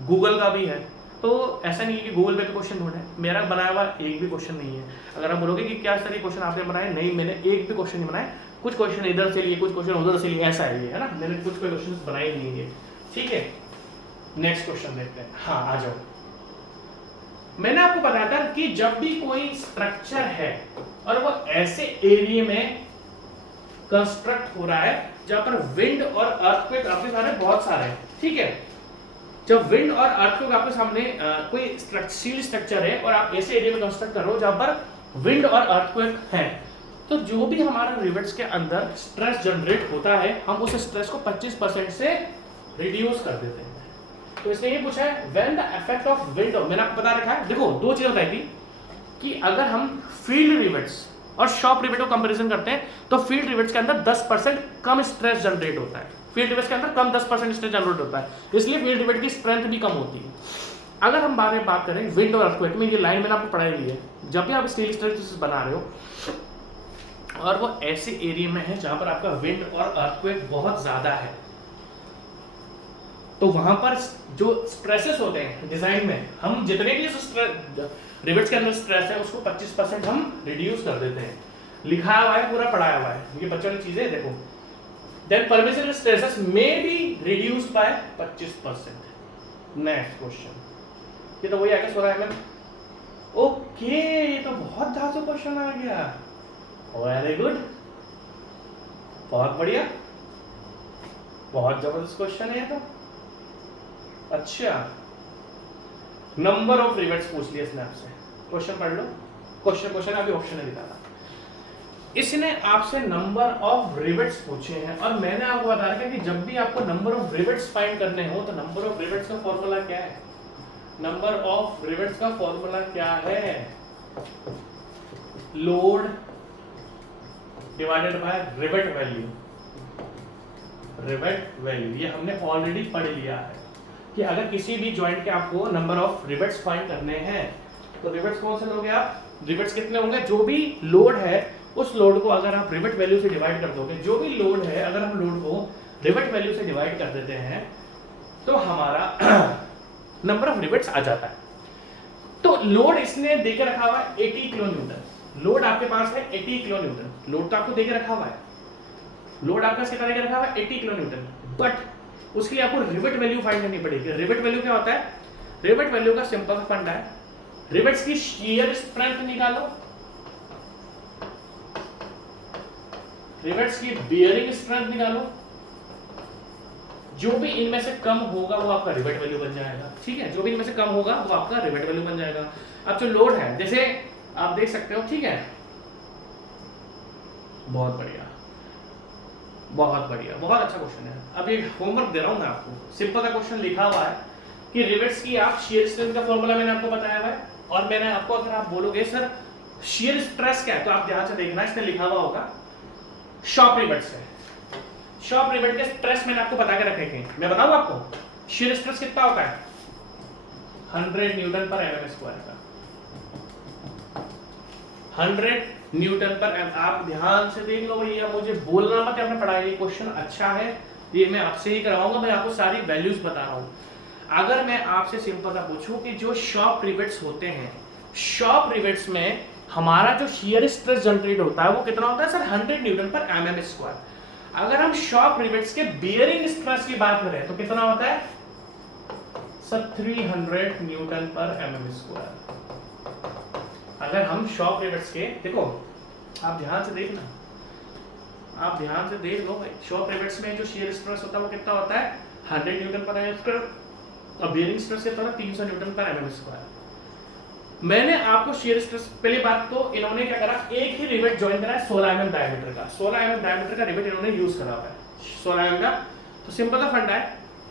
गूगल का भी है, तो ऐसा नहीं है कि गूगल पे तो क्वेश्चन ढूंढे, मेरा बनाया हुआ एक भी क्वेश्चन नहीं है। अगर आप बोलोगे कि क्या सारे क्वेश्चन आपने बनाए, नहीं मैंने एक भी क्वेश्चन नहीं बनाए, कुछ क्वेश्चन इधर से लिए, कुछ क्वेश्चन उधर से लिए, ऐसा है ना, मैंने कुछ क्वेश्चन बनाए नहीं है। ठीक है, नेक्स्ट क्वेश्चन देखते हैं। हाँ आ जाओ। मैंने आपको बताया था कि जब भी कोई स्ट्रक्चर है और वो ऐसे एरिया में कंस्ट्रक्ट हो रहा है जहां पर विंड और अर्थक्वेक आपके सामने बहुत सारे हैं, ठीक है, जब विंड और अर्थक्वेक आपके सामने कोई स्टील स्ट्रक्चर है और आप ऐसे एरिया में कंस्ट्रक्ट कर रहे हो जहां पर विंड और अर्थक्वेक है, तो जो भी हमारा रिवेट्स के अंदर स्ट्रेस जनरेट होता है, हम उस स्ट्रेस को 25% से रिड्यूस कर देते हैं। तो इसने ये पूछा है when the effect of wind, मैंने आपको बता रखा है, देखो दो चीजें बताई थी कि अगर हम फील्ड रिवेट्स और शॉप रिवेट को कंपैरिजन करते हैं तो फील्ड रिवेट्स के अंदर 10% कम स्ट्रेस जनरेट होता है, फील्ड रिवेट्स के अंदर कम 10% स्ट्रेस जनरेट होता है, इसलिए फील्ड रिवेट की स्ट्रेंथ भी कम होती है। अगर हम बात करें विंड और अर्थक्वेक में, ये लाइन मैंने आपको पढ़ाई ली है, जब भी आप स्टील स्ट्रक्चर्स बना रहे हो और वो ऐसे एरिया में है जहां पर आपका विंड और अर्थक्वेक बहुत ज्यादा है, तो वहां पर जो स्ट्रेसेस होते हैं डिजाइन में, हम जितने भी रिवेट्स के अंदर स्ट्रेस है उसको 25% हम रिड्यूस कर देते हैं। लिखा हुआ है, पूरा पढ़ाया हुआ है, ये बच्चों ने चीजें देखो। देन परमिसिबल स्ट्रेसेस में be reduced by 25%। Next question, ये तो वही आगे 16 mm। ओके, ये तो बहुत धांसू क्वेश्चन आ गया, वेरी गुड, बहुत बढ़िया, बहुत जबरदस्त क्वेश्चन है ये तो। अच्छा, नंबर ऑफ रिवेट्स पूछ लिया इसने आपसे, क्वेश्चन पढ़ लो, क्वेश्चन अभी ऑप्शन है निकाला। इसने आपसे नंबर ऑफ रिवेट्स पूछे हैं और मैंने आपको बता रखा है कि जब भी आपको नंबर ऑफ रिवेट्स फाइंड करने हो तो नंबर ऑफ रिवेट्स का फॉर्मूला क्या है, नंबर ऑफ रिवेट्स का फॉर्मूला क्या है, load divided by rivet value. Rivet value ये हमने ऑलरेडी पढ़ लिया है कि अगर किसी भी जॉइंट के आपको नंबर ऑफ रिवेट्स फाइंड करने हैं तो रिवेट्स कौन से लोगे आप, रिवेट्स कितने होंगे, जो भी लोड है उस लोड को अगर आप रिवेट वैल्यू से डिवाइड कर दोगे, जो भी लोड है अगर हम लोड को रिवेट वैल्यू से डिवाइड कर देते हैं तो हमारा नंबर ऑफ रिवेट्स आ जाता है। तो लोड इसने देके रखा हुआ है 80 किलो न्यूटन, लोड आपके पास है 80 किलो न्यूटन, लोड तो आपको देके रखा हुआ है, लोड आपका कितना देके रखा हुआ है 80 किलो न्यूटन, बट उसके लिए आपको रिवेट वैल्यू फाइंड करनी पड़ेगी। रिवेट वैल्यू क्या होता है, रिवेट वैल्यू का सिंपल फंडा है, रिवेट्स की शियर स्ट्रेंथ निकालो, रिवेट्स की बियरिंग स्ट्रेंथ निकालो, जो भी इनमें से कम होगा वो आपका रिवेट वैल्यू बन जाएगा, ठीक है, जो भी इनमें से कम होगा वो आपका रिवेट वैल्यू बन जाएगा। अब जो लोड है जैसे आप देख सकते हो, ठीक है, बहुत बढ़िया, बहुत बढ़िया, बहुत अच्छा क्वेश्चन है। अब ये होमवर्क दे रहा हूं मैं आपको, सिंपल सा क्वेश्चन लिखा हुआ है कि रिवेट्स की आप शियर स्ट्रेंथ का फॉर्मूला मैंने आपको बताया हुआ है, और मैंने आपको, अगर आप बोलोगे सर शियर स्ट्रेस क्या है, तो आप ध्यान से देखना, इसने लिखा हुआ होगा शॉप रिवेट्स है, शॉप रिवेट के स्ट्रेस मैंने आपको बता के रखे थे, मैं बताऊं आपको शियर स्ट्रेस कितना होता है 100 न्यूटन पर mm स्क्वायर का, 100 न्यूटन पर एम। आप ध्यान से देख लो भैया, मुझे बोलना मत, आपने पढ़ाई क्वेश्चन अच्छा है, ये मैं आपसे ही करवाऊंगा, मैं आपको सारी वैल्यूज बता रहा हूं। अगर मैं आपसे सिंपल सा पूछूं कि जो शॉप रिवेट्स होते हैं, शॉप रिवेट्स में हमारा जो शियर स्ट्रेस जनरेट होता है वो कितना होता है सर 100 न्यूटन पर mm स्क्वायर। अगर हम शॉप रिवेट्स के बियरिंग स्ट्रेस की बात करें तो कितना होता है सर 300 न्यूटन पर mm स्क्वायर। अगर हम शॉप रिवेट्स के, देखो आप ध्यान से देखना, आप ध्यान से देख लो भाई, शॉप रिवेट्स में जो शियर स्ट्रेस होता है वो कितना होता है 100 न्यूटन पर mm स्क्वायर, और बियरिंग स्ट्रेस कितना होता है 300 न्यूटन पर mm स्क्वायर। मैंने आपको शियर स्ट्रेस, पहली बात तो इन्होंने क्या करा, एक ही रिवेट ज्वाइन करा है 16 mm डायमीटर का, 16 mm डायमीटर का रिवेट इन्होंने यूज करा हुआ है 16 mm का। तो सिंपल सा फंडा है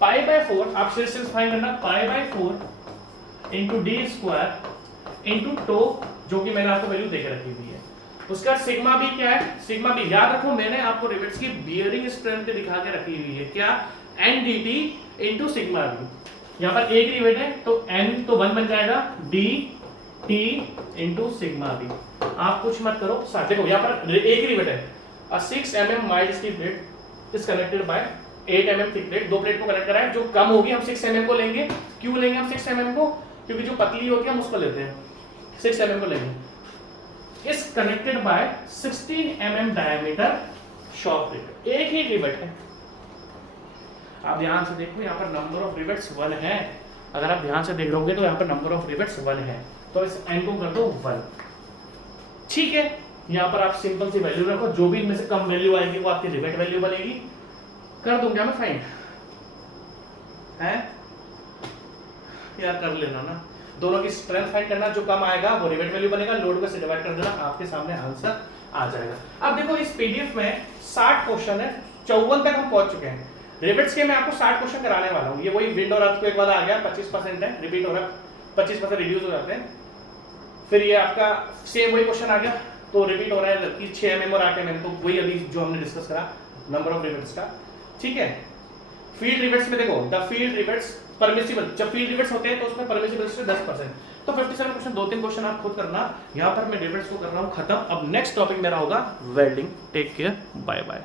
π/4, आप शियर स्ट्रेस फाइंड करना, π/4 × d² × टो, जो कि मैंने आपको वैल्यू देके रखी हुई है। उसका सिग्मा भी क्या है, सिग्मा भी याद रखो, मैंने आपको रिवेट्स की बियरिंग स्ट्रेंथ दिखा के रखी हुई है, क्या, N D T into sigma B. यहाँ पर एक रिवेट है तो एन तो 1 बन जाएगा, D T into sigma B. आप कुछ मत करो, देखो यहाँ पर एक रिवेट है, 6 mm mild steel plate is connected by 8 mm thick plate, दो प्लेट को कनेक्ट करा है, जो कम होगी हम 6 mm को लेंगे। क्यों लेंगे हम 6 mm को, क्योंकि जो पतली होगी हम उसको लेते हैं, 6 mm को लेंगे। इस connected by 16 mm diameter short rivet, एक ही रिवेट है। आप ध्यान से देखो, यहाँ पर नंबर ऑफ रिवेट्स 1 है, अगर आप ध्यान से देख रहोगे तो यहाँ पर नंबर ऑफ रिवेट्स 1 है, तो इस एन को कर दो 1, ठीक है। यहाँ पर आप सिंपल सी वैल्यू रखो, जो भी इनमें से कम वैल्यू आएगी वो आपकी रिवेट वैल्यू बनेगी। कर दूंगा मैं फाइंड, है यार, कर लेना ना, दोनों की स्ट्रेंथ फाइंड करना, जो कम आएगा वो रिवेट वैल्यू बनेगा, लोड को से डिवाइड कर देना, आपके सामने आंसर आ जाएगा। अब देखो इस पीडीएफ में 60 क्वेश्चन है, 54 तक हम पहुंच चुके हैं। रिवेट्स के मैं आपको 60 क्वेश्चन कराने वाला हूँ। ये वही विंड और अर्थक्वेक वाला आ गया, 25% है, रिपीट हो रहा है, 25% रिड्यूस हो जाते हैं। फिर ये आपका सेम वही क्वेश्चन आ गया, तो रिपीट हो रहा है कि 6 mm और 8 mm, तो वही अभी जो हमने डिस्कस करा नंबर ऑफ रिवेट्स का, ठीक है। फील्ड रिवेट्स में देखो, द फील्ड रिवेट्स परमिसिबल, जब फील्ड रिवेट्स होते हैं तो उसमें परमिसिबल से 10%, तो 57 क्वेश्चन, 2-3 क्वेश्चन आप खुद करना। यहाँ पर मैं रिवेट्स को कर रहा हूँ खत्म। अब नेक्स्ट टॉपिक मेरा होगा welding. Take care, bye bye.